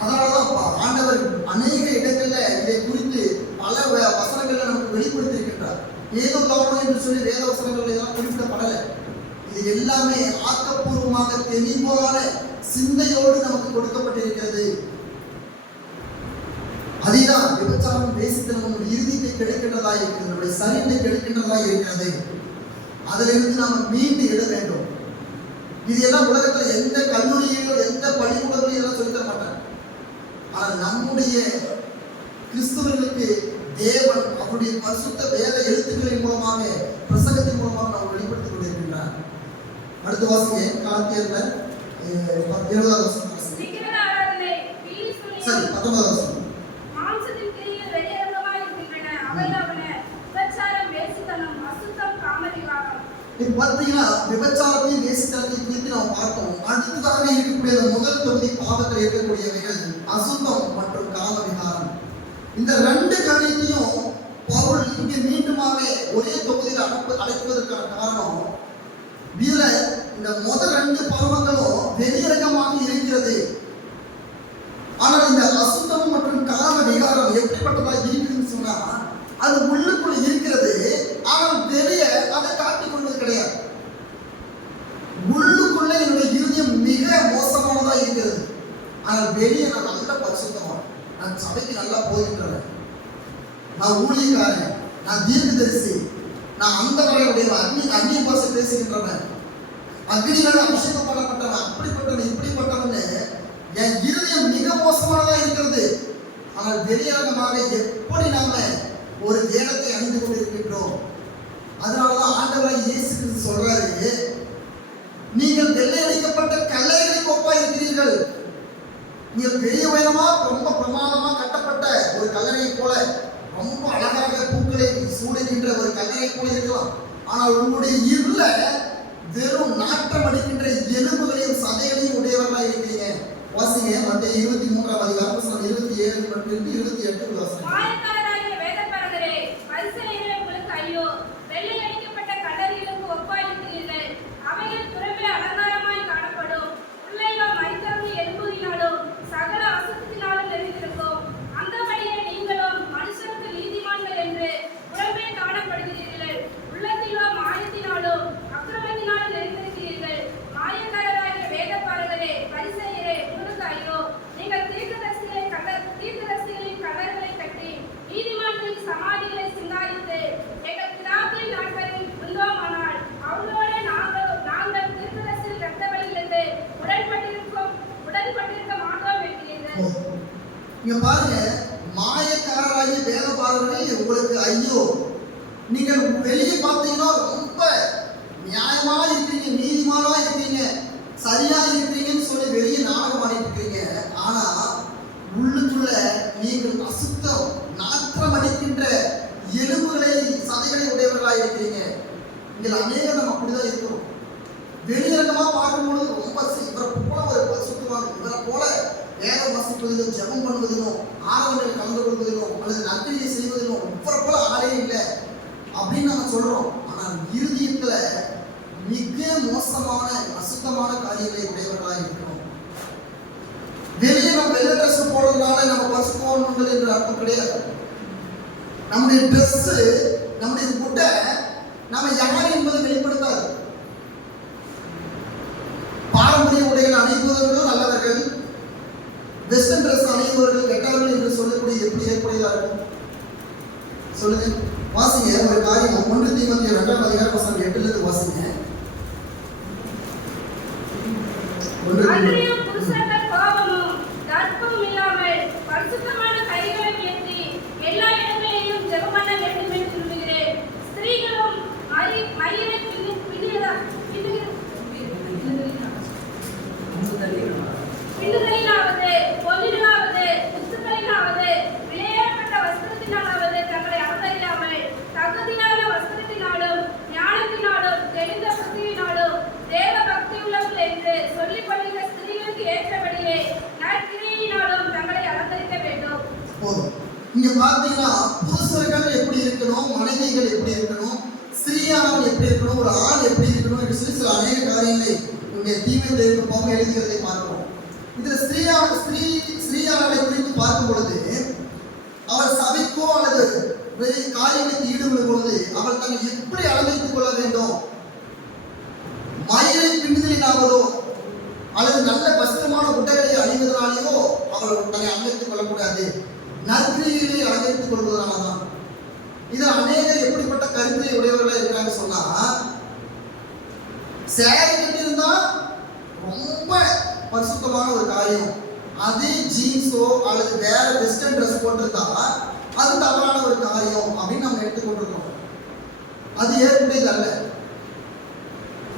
அதனாலதான் ஆண்டவர் அநேக இடங்கள்ல இதை குறித்து பல வசனங்கள்ல நமக்கு வெளிப்படுத்தியிருக்கின்றார். ஏதோ தவறு என்று சொல்லி வேத வசனங்கள் இதெல்லாம் குறிப்பிடப்படலை. இது எல்லாமே ஆக்கப்பூர்வமாக தெளிவான சிந்தையோடு நமக்கு கொடுக்கப்பட்டிருக்கிறது. அதுதான் விபச்சாரம் வேசித்தனம் இறுதியை கிடைக்கின்றதா இருக்கிறது, நம்முடைய சரீரத்தை கிடைக்கின்றதா இருக்கிறது. அதிலிருந்து நாம் மீண்டு இட வேண்டும். இது எல்லாம் உலகத்துல எந்த கல்லூரியிலோ எந்த பள்ளிக்கூடத்திலும் எல்லாம் சொல்லித்தர மாட்டாங்க. ஆனால் நம்முடைய கிறிஸ்தவர்களுக்கு தேவன் அவருடைய பரிசுத்த வேத எழுத்துக்களின் மூலமாக பிரசங்கத்தின் மூலமாக நாம் வெளிப்படுத்திக் கொண்டிருக்கின்றார். அடுத்த வாசிங்க காத்தியர்ல 20வது வசனம். சரி 19வது வசனம். மாம்சத்தின் கிரியைகள் வெளியரங்கமாய் இருக்கின்றன, அவையாவன விபச்சாரம், வேசித்தனம், அசுத்தம், காமவிகாரம். இது பார்த்தீங்கன்னா விபச்சாரத்தையும் வேசித்தனத்தையும் குறித்து நாம் பார்த்தோம். அடுத்ததாக இருக்கக்கூடிய முதல் தொகுதி பாவத்தில் இருக்கக்கூடியவைகள் அசுத்தம் மற்றும் காமவிகாரம். இந்த ரெண்டு காரியத்தையும் பவுல் இங்கே மீண்டுமாக ஒரே தொகுதியில் அழைப்பதற்கான காரணம், இதுல இந்த முதல் ரெண்டு பாவங்களும் வெளியரங்கமாக இருக்கிறது. ஆனால் இந்த அசுத்தம் மற்றும் காம விகாரம் எப்படிப்பட்டதா இருக்குதுன்னு சொன்னா, அது உள்ளுக்குள்ள இருக்கிறது, ஆனால் வெளியே அதை காட்டிக் கொள்வது கிடையாது. உள்ளுக்குள்ள என்னுடைய இருதயம் மிக மோசமானதா இருக்கிறது, ஆனால் வெளியே நான் நல்ல பரிசுத்தமான, நான் சபைக்கு நல்லா போகின்றவன், நான் ஊழியக்காரன், நான் தீர்க்கதரிசி, நான் அந்த வரையுடைய அந்நிய பாஷை பேசுகின்றவன், அக்னியால் அபிஷேகம் பண்ணப்பட்டவன், அப்படிப்பட்டவன் இப்படிப்பட்டவன், என் இருதயம் மிக மோசமானதா இருக்கிறது. ஆனால் வெளியரங்கமாக எப்படி நாம ஒரு வேடத்தை அணிந்து கொண்டிருக்கின்றோம். அதனாலதான் ஆண்டவராய் இயேசு கிறிஸ்து சொல்றாரு, நீங்கள் வெள்ளையடிக்கப்பட்ட கல்லறைகளுக்கு ஒப்பா இருக்கிறீர்கள். நீங்கள் பெரிய உயரமா ரொம்ப பிரமாதமா கட்டப்பட்ட ஒரு கல்லறையை போல, ரொம்ப அழகாக பூக்களை சூடுகின்ற ஒரு கல்லறை போல இருக்கலாம். ஆனால் உங்களுடைய இருள வெறும் நாட்டம் அடிக்கின்ற எலும்புகளையும் சதைகளையும் உடையவர்களா இருக்கிறீங்க. வாசிங்க மத்தேயு 23ஆம் அதிகாரம் 27 மற்றும் 28 வாசிங்க. மாயக்காரராகிய வேதபாரகரே, பரிசேயரே, உங்களுக்கு ஐயோ! வெள்ளையடிக்கப்பட்ட கல்லறைகளுக்கு ஒப்பாயிருக்கிறீர்கள். அவைகள் புறமே அலங்காரமாய் காணப்படும், உள்ளேயோ மரித்தவர்கள் எலும்புகளினாலும் சகல அசுத்தத்தினாலும் நிறைந்திருக்கும். அந்தபடியே நீங்களும் மனுஷருக்கு நீதிமான்கள் என்று புறமே காணப்படுகிறீர்கள், உள்ளத்திலோ மாயத்தினாலும் அக்கிரமத்தினாலும் நிறைந்திருக்கிறீர்கள். மாயக்காரராகிய வேதபாரகரே, பரிசேயரே, உங்களுக்கு ஐயோ! நீங்கள் தீர்க்கதரிசிகளின் கல்லறைகளை கட்டி நீதிமான்களின் சமாதிகளை சிங்காரித்து எங்கள் பிதாக்களின் நாட்களில் இருந்தோமானால் அவர்களோட நாங்கள் தீர்க்கதரிசியின் இரத்த பலியிலிருந்து உடன்பட்டிருக்க மாட்டோம் என்கிறீர்கள். இங்க பாருங்க, மாயக்காரராகிய வேதபாரகரே, உங்களுக்கு ஐயோ! நீங்கள் வெளியே பார்த்தீங்கன்னா ரொம்ப நியாயமா இருக்கீங்க, நீதிமானா இருக்கீங்க, சரியா இருக்கீங்கன்னு சொல்லி வெளியே நாடகம் ஆடிட்டு இருக்கீங்க. ஆனா உள்ளுக்குள்ள நீங்கள் அசுத்தம், நாற்றம் அடிக்கின்ற எலும்புகளை சதைகளை உடையவர்களா இருக்கிறீங்க. நீங்கள் அநேகம் நம்ம அப்படிதான் இருக்கிறோம். வெளியரங்கமா பார்க்கும்போது வாசிப்பதிலும் ஜெபம் பண்ணுவதிலும் ஆராதனையில் கலந்து கொள்வதிலும் அல்லது நற்கிரியை செய்வதிலும் இவரை போல ஆளே இல்லை அப்படின்னு நம்ம சொல்றோம். ஆனால் இருதயத்துல மிக மோசமான அசுத்தமான காரியங்களை உடையவர்களாக இருக்கிறோம். வெளியே நம்ம வெள்ளை ட்ரெஸ் போடுறதுனால நம்ம பசுப்போம் என்று அர்த்தம் கிடையாது. நம்முடைய ட்ரெஸ், நம்முடைய உடை நம்ம யார் என்பதை வெளிப்படுத்தாது. பாரம்பரிய உடைகள் அணிபவர்களும் நல்லவர்கள், வெஸ்டர்ன் ட்ரெஸ் அணிபவர்கள் கெட்டவர்கள் என்று சொல்லக்கூடிய எப்படி ஏற்படுகிறதா இருக்கும் சொல்லுங்க. வாசிங்க ஒரு காரியம் 1 தீமோத்தேயு 2ஆம் அதிகாரம் வசனம் 8 வாசிங்க. அன்றியும் புருஷர்கள் கோபமும் தர்க்கமும் இல்லாமல் பரிசுத்தமான கைகளை உயர்த்தி எல்லா இடங்களிலும் ஜெபம் பண்ண வேண்டும் என்று விரும்புகிறேன். ஸ்திரீகளும் மயிரை பின்னுதலினாவது பொன்னினாவது முத்துக்களினாவது விலையேறப்பட்ட வஸ்திரத்தினாலாவது தங்களை அலங்கரியாமல் தகுதியான வஸ்திரத்தினாலும் ஞானத்தினாலும் தெளிந்த புத்தியினாலும் தேவ பக்தி உள்ளவர்கள் என்று சொல்லிக் கொள்கிற ஸ்திரீகளுக்கு ஏற்றபடியே நற்கிரியினாலும் தங்களை அலங்கரிக்க வேண்டும். இங்க பாத்தீங்கன்னா புருஷர்கள் எப்படி இருக்கணும், மனைவிகள் எப்படி இருக்கணும், ஸ்திரீயானவன் எப்படி இருக்கணும், ஒரு ஆண் எப்படி இருக்கணும் என்று சொல்லி சில அநேக காரியங்களை இங்கே தீமோத்தேயுவுக்கு பவுல் எழுதுகிறதை பார்க்கிறோம். இதுல ஸ்திரீயானவளை குறித்து பார்க்கும் பொழுது அவர் சபைக்கோ அல்லது வெளி காரியங்களுக்கு ஈடுபடும் பொழுது அவள் தன்னை எப்படி அலங்கரித்துக் கொள்ள வேண்டும், மயிரை பின்னுதலினாவதோ அல்லது நல்ல வஸ்திரமான உடைகளை அணிவதனாலேயோ அவள் தன்னை அலங்கரித்துக் கொள்ளக்கூடாது, நற்கிரியை அலங்கரித்துக் கொள்வதனால்தான். இது அநேகர் எப்படிப்பட்ட கருத்தை உடையவர்களா இருக்கிறாங்க சொன்னா, சேரி கட்டியிருந்தா ரொம்ப பரிசுத்தமான ஒரு காரியம், அதே ஜீன்ஸோ அல்லது வேற வெஸ்டர்ன் ட்ரெஸ் போட்டிருந்தா அது தவறான ஒரு காரியம் அப்படின்னு நம்ம எடுத்துக்கொண்டிருக்கோம். அது ஏற்புடையது அல்ல.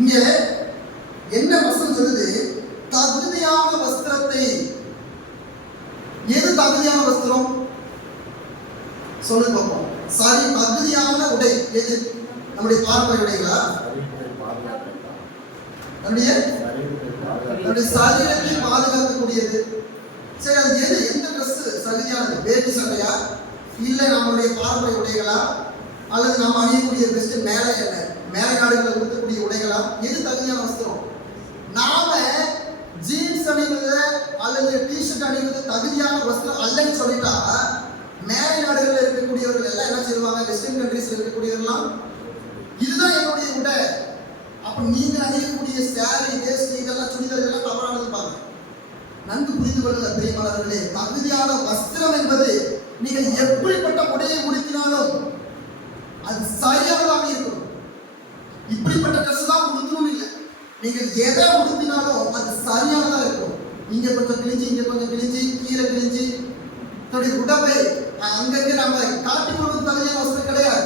இங்க என்ன வசனம் சொல்லுது, தகுதியான வஸ்திரத்தை. எது தகுதியான வஸ்திரம் சொல்லுங்க பார்ப்போம். சரி, தகுதியான உடை எது? நம்முடைய பாரம்பரிய உடைகளா? நம்முடைய சரீரத்தை பாதுகாக்கக்கூடியது. சரி, அது எது? எந்த ட்ரெஸ் தகுதியானது? வேட்டி சட்டையா, இல்லை நம்மளுடைய பாரம்பரிய உடைகளா, அல்லது நம்ம அணியக்கூடிய பெஸ்ட் மேலை நாடுகளில் உடுத்தக்கூடிய உடைகளா? எது தகுதியான வஸ்திரம்? நாம ஜீன்ஸ் அணிவது அல்லது டிஷர்ட் அணிவது தகுதியான வஸ்திரம் அல்லன்னு சொல்லிட்டா, மேலை நாடுகளில் இருக்கக்கூடியவர்கள் எல்லாம் என்ன செய்வாங்க? வெஸ்டர்ன் கண்ட்ரீஸ்ல இருக்கக்கூடியவர்கள்லாம் இதுதான் என்னுடைய உடை, அப்ப நீங்க அணியக்கூடிய சேரி, வேஷ்டி, இதெல்லாம் சுடிதார் இதெல்லாம் தவறானது பாருங்க. நன்கு புரிந்து கொள்ளுங்க பிரியமானவர்களே. தகுதியான வஸ்திரம் என்பது நீங்கள் எப்படிப்பட்ட உடையை உடுத்தினாலும் அது சரியானதாக இருக்கும். இப்படிப்பட்ட ட்ரெஸ் தான் உடுத்தணும் இல்லை, நீங்கள் எதை உடுத்தினாலும் அது சரியானதாக இருக்கும். இங்க கொஞ்சம் கிழிஞ்சி, இங்க கொஞ்சம் கிழிஞ்சி, கீழே கிழிஞ்சி, தன்னுடைய உடம்பை அங்கங்கே நம்ம காட்டிக் கொள்வது தகுதியான வஸ்திரம் கிடையாது.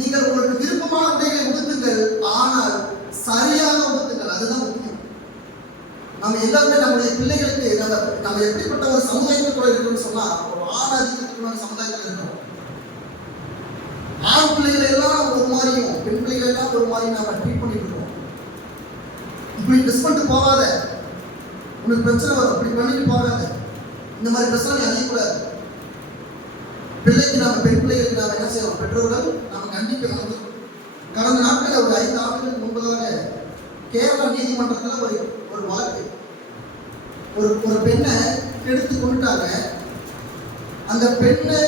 நீங்கள் உங்களுக்கு விருப்பமான உடைகளை உடுத்துங்கள், ஆனால் சரியாக உடுத்துங்கள். அதுதான் முக்கியம். நம்ம எல்லாருமே நம்முடைய பிள்ளைகளுக்கு நம்ம எப்படிப்பட்ட ஒரு சமுதாயத்துக்குள்ள இருக்கணும்னு சொன்னா, ஒரு ஆணாதிக்கத்துக்குள்ள சமுதாயத்தில் இருக்கணும். ஆண் பிள்ளைகளை எல்லாம் ஒரு மாதிரியும் பெண் பிள்ளைகளை எல்லாம் ஒரு மாதிரியும் நாம ட்ரீட் பண்ணிட்டு இருக்கோம். இப்படி ட்ரெஸ் பண்ணிட்டு போகாத, உனக்கு பிரச்சனை வரும், இப்படி பண்ணிட்டு போகாத, இந்த மாதிரி ட்ரெஸ் எல்லாம் அணியக்கூடாது. பிள்ளைக்கு நம்ம பெண் பிள்ளைகளுக்கு நாம் என்ன செய்யணும்? பெற்றோர்கள் நம்ம கண்டிப்பாக கடந்த நாட்களில் ஒரு 5 ஆண்டுகளுக்கு முன்பதாக கேரளா நீதிமன்றத்தில் ஒரு வழக்கு, ஒரு பெண்ணை கெடுத்து கொண்டுட்டாங்க. அந்த பெண்ணை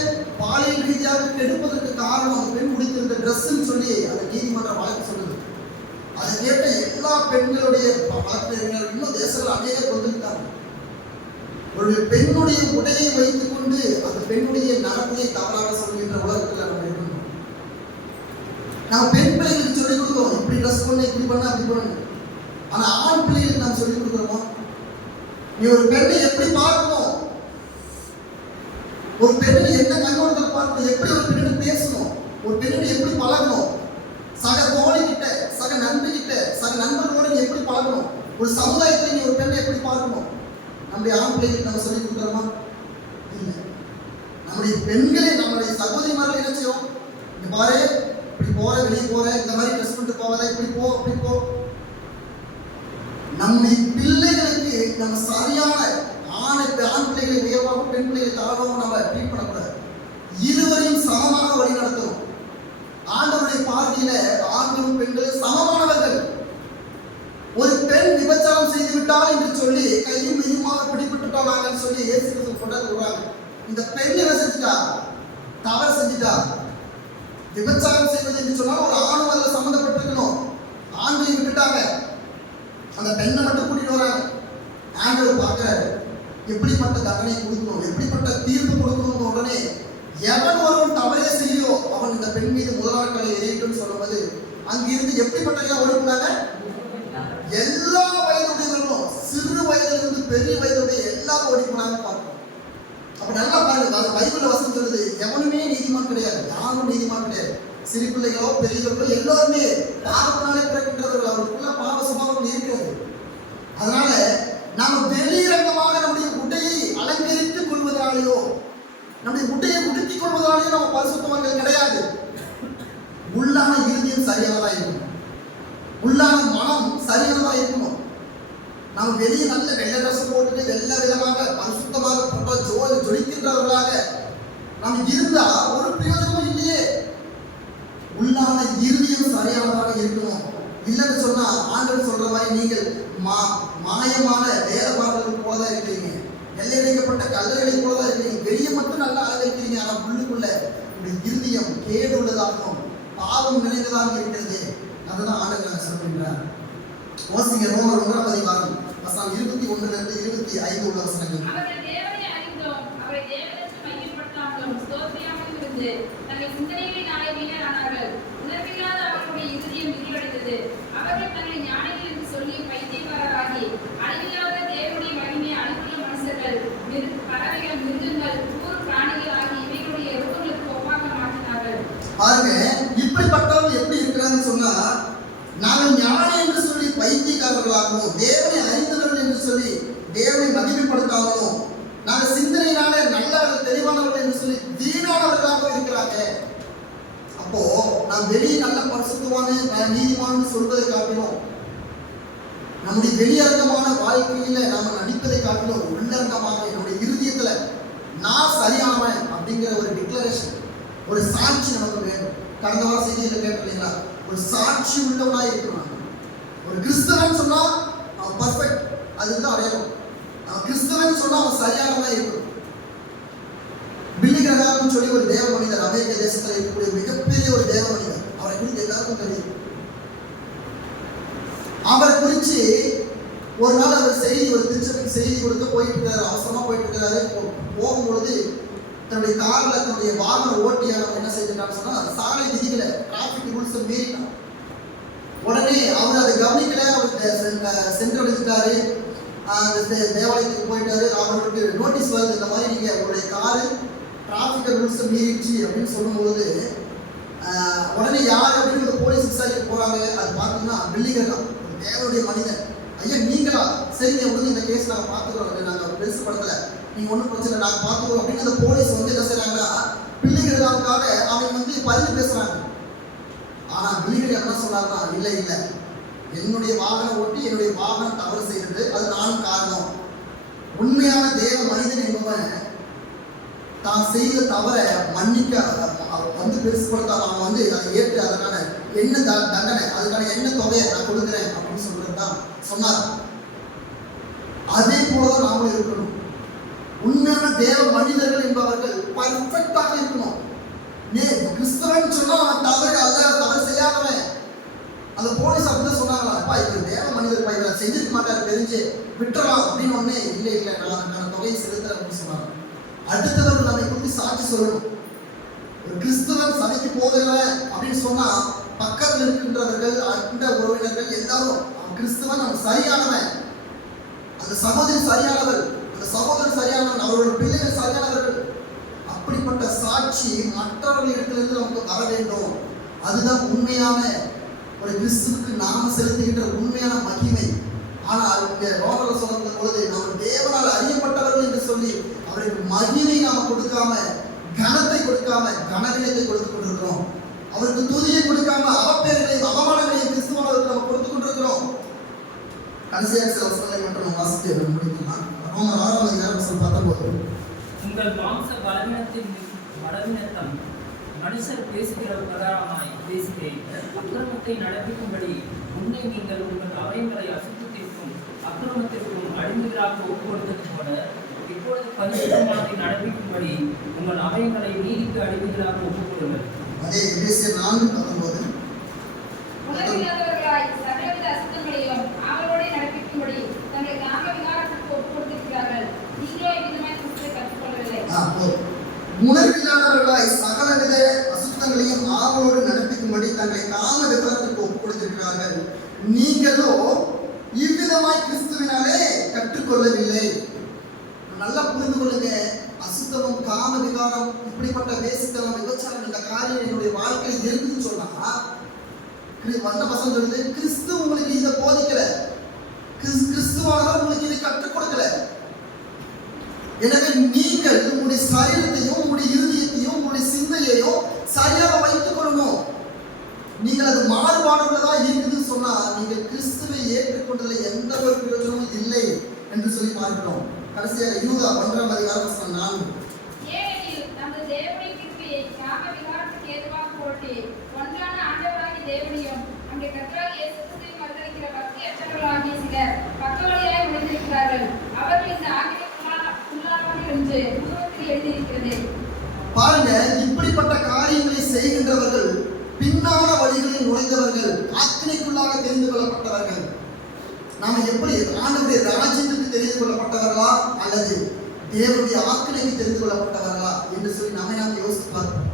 பாலியல் ரீதியாக கெடுப்பதற்கு காரணம் அந்த பெண் உடுத்திருந்த ட்ரெஸ்ன்னு சொல்லி அந்த நீதிமன்ற வழக்கு சொல்லுது. அதை கேட்ட எல்லா பெண்களுடைய வழக்கறிஞர்கள் இன்னும் தேசத்தில் அநேக கொண்டிருக்காங்க. ஒரு பெண்ணுடைய உடையை வைத்துக் கொண்டு அந்த பெண்ணுடைய நடத்தையை தவறாக சொல்கின்ற உலகத்தில் நம்ம இருக்கணும். நம்ம பெண் பிள்ளைகளுக்கு சொல்லிக் கொடுக்கிறோம், இப்படி ட்ரெஸ் பண்ண, இப்படி பண்ண, அப்படி பண்ணு. ஆனா ஆண் பிள்ளைகளுக்கு நம்ம சொல்லிக் கொடுக்குறோமா? நீ ஒரு பெண்ணை எப்படி பார்க்கணும், ஒரு பெண்ணை என்ன கண்ணோட்டத்தில் பார்க்கணும், எப்படி ஒரு பெண்ணிடம் பேசணும், ஒரு பெண்ணை எப்படி பழகணும், சக தோழிகிட்ட, சக நண்பர்கிட்ட, சக நண்பர்களோட நீ எப்படி பழகணும், ஒரு சமுதாயத்தில் நீ ஒரு பெண்ணை எப்படி பார்க்கணும், நம்முடைய ஆண் பிள்ளைகளுக்கு நம்ம சொல்லிக் கொடுக்குறோமா? இல்லை. நம்முடைய பெண்களை, நம்முடைய சகோதரிமார்கள் என்ன செய்யும்? இங்க பாரு, இப்படி போற, வெளியே போற, இந்த மாதிரி ட்ரெஸ் பண்ணிட்டு போகாத, இப்படி போ, அப்படி போ. நம்முடைய பிள்ளைகளுக்கு நம்ம சரியான ஆண் பிள்ளைகளை உயர்வாகவும் பெண் பிள்ளைகளை தாழ்வாகவும் நம்ம ட்ரீட் பண்ணக்கூடாது. இருவரையும் சமமாக வழி நடத்தணும். ஆண்டவருடைய பார்வையில ஆண்களும் பெண்களும் சமமானவர்கள். ஒரு பெண் விபச்சாரம் செய்து விட்டால் என்று சொல்லி கையும் மெய்யுமாக பிடிபட்டுட்டாங்கன்னு சொல்லி இயேசு கிறிஸ்து சொல்றாங்க. இந்த பெண் என்ன செஞ்சுட்டா? தவறு செஞ்சுட்டா. விபச்சாரம் செய்வது என்று சொன்னால் ஒரு ஆணும் அதில் சம்மந்தப்பட்டிருக்கணும். ஆண்களை விட்டுட்டாங்க, அந்த பெண்ணை மட்டும் கூட்டிட்டு வராங்க. ஆண்டவர் பார்க்கிறாரு, எப்படிப்பட்ட தண்டனை கொடுக்கணும், எப்படிப்பட்ட தீர்ப்பு கொடுக்கணும். உடனே எவன் ஒருவன் தவறே செய்யோ அவன் இந்த பெண் மீது முதலாட்களை எரியட்டும் சொல்லும்போது அங்கிருந்து எப்படிப்பட்ட ஓடினாங்க? எல்லா வயதுடையவர்களும், சிறு வயதிலிருந்து பெரிய வயதுடைய எல்லாரும் ஓடி போனாங்க பார்க்கணும். அப்ப நல்லா பாருங்க, பைபிள்ல வசனம் சொல்லுது, எவனுமே நீதிமான் கிடையாது, யாரும் நீதிமான் கிடையாது. சிறு பிள்ளைகளோ பெரியவர்களோ எல்லாருமே பாவத்தினாலே பிறக்கின்றவர்கள், அவருக்குள்ள பாவ சுபாவம் இருக்கிறது. அதனால நாம வெளிரங்கமாக நம்முடைய உடையை அலங்கரித்துக் கொள்வதாலேயோ நம்முடைய உடையை உடுத்திக் கொள்வதாலேயோ நம்ம பரிசுத்தவான்கள் கிடையாது. உள்ளான இறுதியும் சரியானதா இருக்கணும், உள்ளான மனம் சரியானதா இருக்கணும். நம்ம வெளியே நல்ல வெள்ளை ட்ரெஸ் போட்டுட்டு வெள்ளை விதமாக பரிசுத்தமாக ஜொலிக்கின்றவர்களாக நம்ம இருந்தா ஒரு பிரயோஜனமும் இல்லையே. உள்ளான இறுதியும் சரியானதாக இருக்கணும். இல்லைன்னு சொன்னா ஆண்டவர் சொல்ற மாதிரி நீங்கள் மாயமான வேத பாடல்கள் போலதான் இருக்கிறீங்க, எல்லையடைக்கப்பட்ட கல்லறைகளை போலதான் இருக்கிறீங்க. வெளியே மட்டும் நல்லா அழகிருக்கிறீங்க, ஆனா உள்ளுக்குள்ள உங்களுடைய இருதயம் கேடு உள்ளதாகவும் பாவம் நிறைந்ததாக இருக்கிறது. அதுதான் ஆண்டவர் சொல்கிறார். வாசிங்க ரோமர் 1:10 வசனம் 21 25 உள்ள வசனங்கள். அவர்கள் தேவனை அறிந்தோம், அவரை தேவனுக்கு மையப்படுத்தாமலும் ஸ்தோத்திரியாமலும் இருந்து தங்கள் சிந்தனைகளினாலே வீணரானார்கள். உணர்வில்லாத அவர்களுடைய இருதயம் விரிவடைந்தது. அவர்கள் தங்களை ஞானிகள் என்று சொல்லி பைத்தியக்காரராகி அழிவில்லாத தேவனுடைய மகிமையை அழிவுள்ள மனுஷர்கள், பறவைகள், மிருகங்கள், ஊர் பிராணிகள் ஆகிய இவைகளுடைய ரூபங்களுக்கு ஒப்பாக மாற்றினார்கள். பாருங்க, இப்படிப்பட்டவர்கள் எப்படி இருக்கிறான்னு சொன்னா, நாங்கள் ஞானி என்று சொல்லி பைத்தியக்காரர்களாகவும் தேவனை அறிந்தவர்கள் என்று சொல்லி தேவனை மகிமைப்படுத்தாமலும் நாங்கள் சிந்தனையினால நல்லவர்கள் தெளிவானவர்கள் என்று சொல்லி வீணானவர்களாக இருக்கிறாங்க. அப்போ நாம் வெளியே நல்ல பரிசுத்தமான நீதிமான்னு சொல்வதை காட்டிலும் நம்முடைய வெளியரங்கமான வாழ்க்கையில நாம நடிப்பதை காட்டிலும் உள்ளரங்கமாக என்னுடைய இருதயத்துல நான் சரியானவன் அப்படிங்கிற ஒரு டிக்ளரேஷன், ஒரு சாட்சி நமக்கு வேணும். கடந்த வார செய்தியில கேட்டீங்களா, ஒரு சாட்சி உள்ளவனாய் இருக்கணும். ஒரு கிறிஸ்தவன் சொன்னா அவன் பர்ஃபெக்ட், அதுதான் அடையாளம். அவன் கிறிஸ்தவன் சொன்னா அவன் சரியானவனா இருக்கணும். பில்லி கிரகாம் சொல்லி ஒரு தேவ மனிதர், அமெரிக்க தேசத்தில் இருக்கக்கூடிய மிகப்பெரிய ஒரு தேவ மனிதர், அவரை குறித்து எல்லாருக்கும் தெரியும். அவரை குறித்து ஒரு நாள் அவர் ஒரு திருச்சபைக்கு செய்தி கொடுக்க போயிட்டு இருக்காரு, அவசரமா போயிட்டு இருக்காரு. போகும்பொழுது தன்னுடைய காரில் தன்னுடைய வாகன ஓட்டியானவர் என்ன செய்தான்னு சொன்னா, சாலை விதிகளை டிராபிக் ரூல்ஸை மீறினார். உடனே அவர் அதை கவனிக்கல, அவர் சென்றடைஞ்சிட்டாரு, தேவாலயத்துக்கு போயிட்டாரு. அவருக்கு நோட்டீஸ் வருது, இந்த மாதிரி நீங்க உங்களுடைய காரு டிராபிக் ரூல்ஸை மீறிடுச்சு அப்படின்னு சொல்லும்போது உடனே யார் அப்படின்னு ஒரு போலீஸ் விசாரிக்க போறாங்க. அது பார்த்தீங்கன்னா பில்லிகர், தேவனுடைய மனிதன். ஐயா நீங்களா? சரிங்க, உடனே இந்த கேஸ் நாங்கள் பார்த்துக்கிறோம், நாங்கள் பெருசுப்படுத்தலை, நீங்கள் ஒன்றும் பிரச்சனை நாங்கள் பார்த்துக்கிறோம் அப்படின்னு அந்த போலீஸ் என்ன செய்யறாங்கன்னா பிள்ளைகளுக்காக அவங்க பரிந்து பேசுறாங்க. ஆனால் பிள்ளைகள் என்ன சொன்னாங்கன்னா, இல்லை இல்லை, என்னுடைய வாகனம் ஓட்டி என்னுடைய வாகனம் தவறு செய்தது, அது நானும் காரணம். உண்மையான தேவ மனிதன் என்பவன் தான் செய்த தவற மன்னிக்க பெருசுப்படுத்தாம அவன் அதை ஏற்று அதற்கான என்ன தண்டனை, அதுக்கான என்ன தொகையை நான் கொடுக்குறேன் அப்படின்னு சொல்றதுதான் சொன்னார். அதே போலதான் நாம இருக்கணும். உண்மையான தேவ மனிதர்கள் என்பவர்கள் பர்ஃபெக்டாக இருக்கணும். கிறிஸ்தவன் சொன்னா அவன் தவறு அல்ல, தவறு செய்யாதவன். அந்த போலீஸ் அப்படிதான் சொன்னாங்களா, அப்பா இவர் தேவ மனிதர் பா, இவர் செஞ்சிருக்க மாட்டார், தெரிஞ்சு விட்டுறலாம் அப்படின்னு ஒன்னே இல்லை இல்லை நான் அதுக்கான தொகையை செலுத்துறேன் அப்படின்னு சொன்னாங்க. அடுத்தவர்கள் நம்மை குறித்து சாட்சி சொல்லணும். ஒரு கிறிஸ்தவன் சபைக்கு போகிறவன் அப்படின்னு சொன்னா பக்கத்தில் இருக்கின்றவர்கள், அண்ட உறவினர்கள் எல்லாரும் அவன் கிறிஸ்தவன், அவன் சரியானவன், அந்த சகோதரி சரியானவர், அந்த சகோதரர் சரியானவன், அவருடைய பிள்ளைகள் சரியானவர்கள், அப்படிப்பட்ட சாட்சி மற்றவர்களிடத்திலிருந்து நமக்கு வர வேண்டும். அதுதான் உண்மையான ஒரு கிறிஸ்துவுக்கு நாம செலுத்துகின்ற உண்மையான மகிமை. ஆனால் இங்க ரோமர்ல சொல்லும் பொழுது நாம் தேவனால் அறியப்பட்டவர்கள் என்று சொல்லி அவருக்கு மகிமை நாம கொடுக்காம, கனத்தை கொடுக்காம கனவினத்தை கொடுத்து கொண்டிருக்கிறோம். அவருக்கு துதியை கொடுக்காம அவப்பேர்களையும் அவமானங்களையும் கிறிஸ்துவர்களுக்கு நம்ம கொடுத்து கொண்டிருக்கிறோம். கடைசியாக சில வசனங்களை மட்டும் வாசித்து முடிக்கலாம். ரோமர் 6:19. உங்கள் மாம்ச பலவீனத்தம் மனுஷர் பேசுகிற பிரகாரமாய் பேசுகிறேன். அக்கிரமத்தை நடப்பிக்கும்படி முன்னே நீங்கள் உங்கள் அவயங்களை அசுத்தத்திற்கும் அக்கிரமத்திற்கும் அடிமைகளாக ஒப்புக்கொடுத்தது போல இப்பொழுது பரிசுத்தமானதை நடப்பிக்கும்படி உங்கள் அவயங்களை நீதிக்கு அடிமைகளாக ஒப்புக்கொடுங்கள். அதே எபேசியர் 4:19. உணர்வில்லாதவர்களாய் சகலவித அசுத்தங்களையும் அவர்களோடு நடப்பிக்கும்படி தங்கள் காம விகாரத்திற்கு ஒப்புக் கொடுத்திருக்கிறார்கள். நீங்களோ இவ்விதமாய் கிறிஸ்துவை கற்றுக்கொள்ளவில்லை. உணர்வில்லாதவர்களாய் சகலவித அசுத்தங்களையும் ஆவலோடு நடப்பிக்கும்படி தங்களை காம விகாரத்திற்கு ஒப்புக் கொடுத்திருக்கிறார்கள். நீங்களோ இவ்விதமாய் கிறிஸ்துவினாலே கற்றுக்கொள்ளவில்லை. நல்லா புரிந்து கொள்ளுங்க. அசுத்தமும் காம விகாரம் இப்படிப்பட்ட வேசித்தனம் விபச்சாரம் இந்த காரியம் என்னுடைய வாழ்க்கையில் இருக்குன்னு சொன்னா வந்த வசனம் சொல்லுது, கிறிஸ்து உங்களுக்கு இதை போதிக்கல, கிறிஸ்துவானவர் உங்களுக்கு இதை கற்றுக் கொடுக்கல. எனவே நீங்கள் உங்களுடைய சரீரத்தையும் உங்களுடைய இருதயத்தையும் உங்களுடைய சிந்தையையும் சரியாக வைத்துக் கொள்ளணும். நீங்கள் அது மாறுபாடுள்ளதா இருக்குதுன்னு சொன்னா நீங்கள் கிறிஸ்துவை ஏற்றுக்கொண்டதில் எந்த ஒரு பிரயோஜனமும் இல்லை என்று சொல்லி பார்க்கிறோம். கடைசியாக யூதா 1:4. ஏனெனில் நமது தேவனுடைய கிருபையை காம விகாரத்துக்கு ஏதுவாக போட்டு ஒன்றான ஆண்டவராகிய தேவனையும் நம்முடைய கர்த்தராகிய இயேசு கிறிஸ்துவையும் மறுதலிக்கிற பக்தியற்றவர்களாகிய சிலர் பக்கவழியாய் நுழைந்திருக்கிறார்கள். அவர்கள் இந்த ஆகியவர்கள் என்று புத்தகத்தில் எழுதியிருக்கிறது. பாருங்க, இப்படிப்பட்ட காரியங்களை செய்கின்றவர்கள் பின்னான வழிகளில் நுழைந்தவர்கள், ஆக்கினைக்குள்ளாக தெரிந்து கொள்ளப்பட்டவர்கள். நாம எப்படி ஆண்டவருடைய ராஜ்யத்துக்கு தெரிந்து கொள்ளப்பட்டவர்களா அல்லது தேவனுடைய ஆக்கினைக்கு தெரிந்து கொள்ளப்பட்டவர்களா என்று சொல்லி நாம் யோசித்து பார்ப்போம்.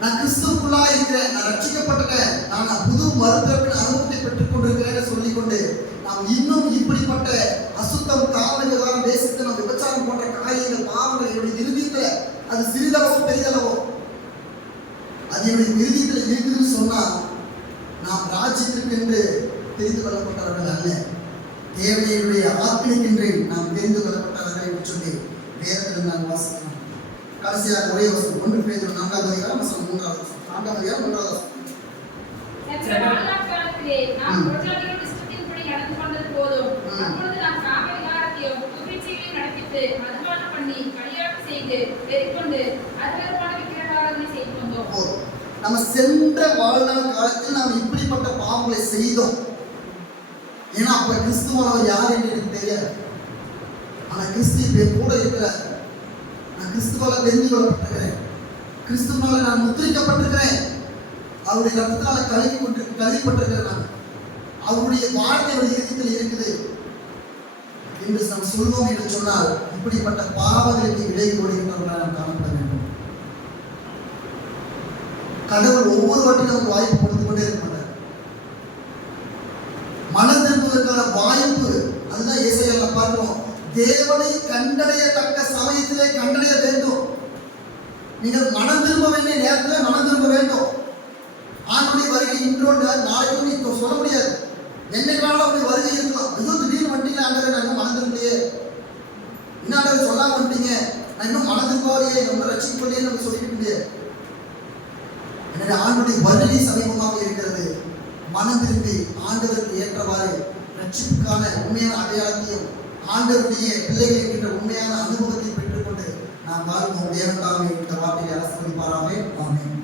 நான் கிறிஸ்துவுக்குள்ளா இருக்கிறேன், நான் ரட்சிக்கப்பட்டேன், நான் புது மறுபிறப்பின் அனுபவத்தை பெற்றுக் கொண்டிருக்கிறேன் சொல்லிக்கொண்டு நாம் இன்னும் இப்படிப்பட்ட அசுத்தம், காம விகாரம், வேசித்தனம், விபச்சாரம் போன்ற காரியங்கள், பாவங்கள் என்னுடைய இறுதியத்துல அது சிறிதளவோ பெரிதளவோ அது என்னுடைய இறுதியத்தில் இருக்குதுன்னு சொன்னா நாம் ராஜ்யத்திற்கு என்று தெரிந்து கொள்ளப்பட்டவர்கள் அல்ல, தேவனுடைய ஆக்கினைக்கென்று நாம் தெரிந்து கொள்ளப்பட்டவர்கள் என்று சொல்லி வேதத்தில் நான் வாசிக்கிறோம். கடைசியாக ஒரே வசனம் 1 பேதுரு 4:3. காலத்திலே நாம் புறஜாதிகளின் இஷ்டத்தின்படி நடந்து கொண்டது போதும். அப்பொழுது நாம் காம விகாரத்தையும் துர்ச்செய்களையும் நடப்பித்து மதுபானம் பண்ணி களியாட்டு செய்து வெறிக்கொண்டு அருவருப்பான விக்கிரகாராதனை செய்து வந்தோம். நம்ம சென்ற வாழ்நாள் காலத்தில் நாம் இப்படிப்பட்ட பாவங்களை செய்தோம். ஏன்னா அப்ப கிறிஸ்துவானவர் யார் என்று எனக்கு தெரியாது. ஆனா கிறிஸ்து கூட இருக்கிறார். நான் கிறிஸ்துவால தெரிந்து கொள்ளப்பட்டிருக்கிறேன், கிறிஸ்துவால நான் முத்திரிக்கப்பட்டிருக்கிறேன், அவருடைய ரத்தத்தால கழுவிப்பட்டிருக்கிறேன், நான் அவருடைய வாழ்க்கை இதயத்தில் இருக்குது என்று நாம் சொல்வோம் என்று சொன்னால் இப்படிப்பட்ட பாவங்களுக்கு விலை கொடுக்கின்றவர்களாக நாம் காணப்பட வேண்டும். கடவுள் ஒவ்வொரு வாட்டியும் நமக்கு வாய்ப்பு கொடுத்து கொண்டே இருக்க மாட்டார். மனம் திரும்புவதற்கான வாய்ப்பு, அதுதான் ஏசாயால பார்க்கிறோம். தேவனை கண்டடையத்தக்க சமயத்திலே கண்டடைய வேண்டும். நீங்கள் மனம் திரும்ப வேண்டிய நேரத்தில் மனம் திரும்ப வேண்டும். ஆண்டுடைய வருகை இன்றோடு நாளைக்கும் நீ சொல்ல முடியாது. என்னைக்காலும் அப்படி வருகை இருக்கலாம். ஐயோ திடீர்னு வந்துட்டீங்க ஆண்டவரே, நான் இன்னும் மனம் திரும்பலையே, என்ன ஆண்டவரே சொல்லாம வந்துட்டீங்க, நான் இன்னும் மனம் திரும்பாலையே, நம்ம ரட்சிக்கப்படலையே நம்ம சொல்லிட்டு முடியாது. எனவே ஆண்டுடைய வருகை சமீபமாக இருக்கிறது. மனம் திரும்பி ஆண்டவருக்கு ஏற்றவாறு ரட்சிப்புக்கான உண்மையான அடையாளத்தையும் ஆண்டவருடைய பிள்ளைகள் என்கின்ற உண்மையான அனுபவத்தை பெற்றுக்கொண்டு நாம் வாழ்வோம். தேவன் தாமே இந்த வார்த்தையை ஆசீர்வதிப்பாராக. ஆமென்.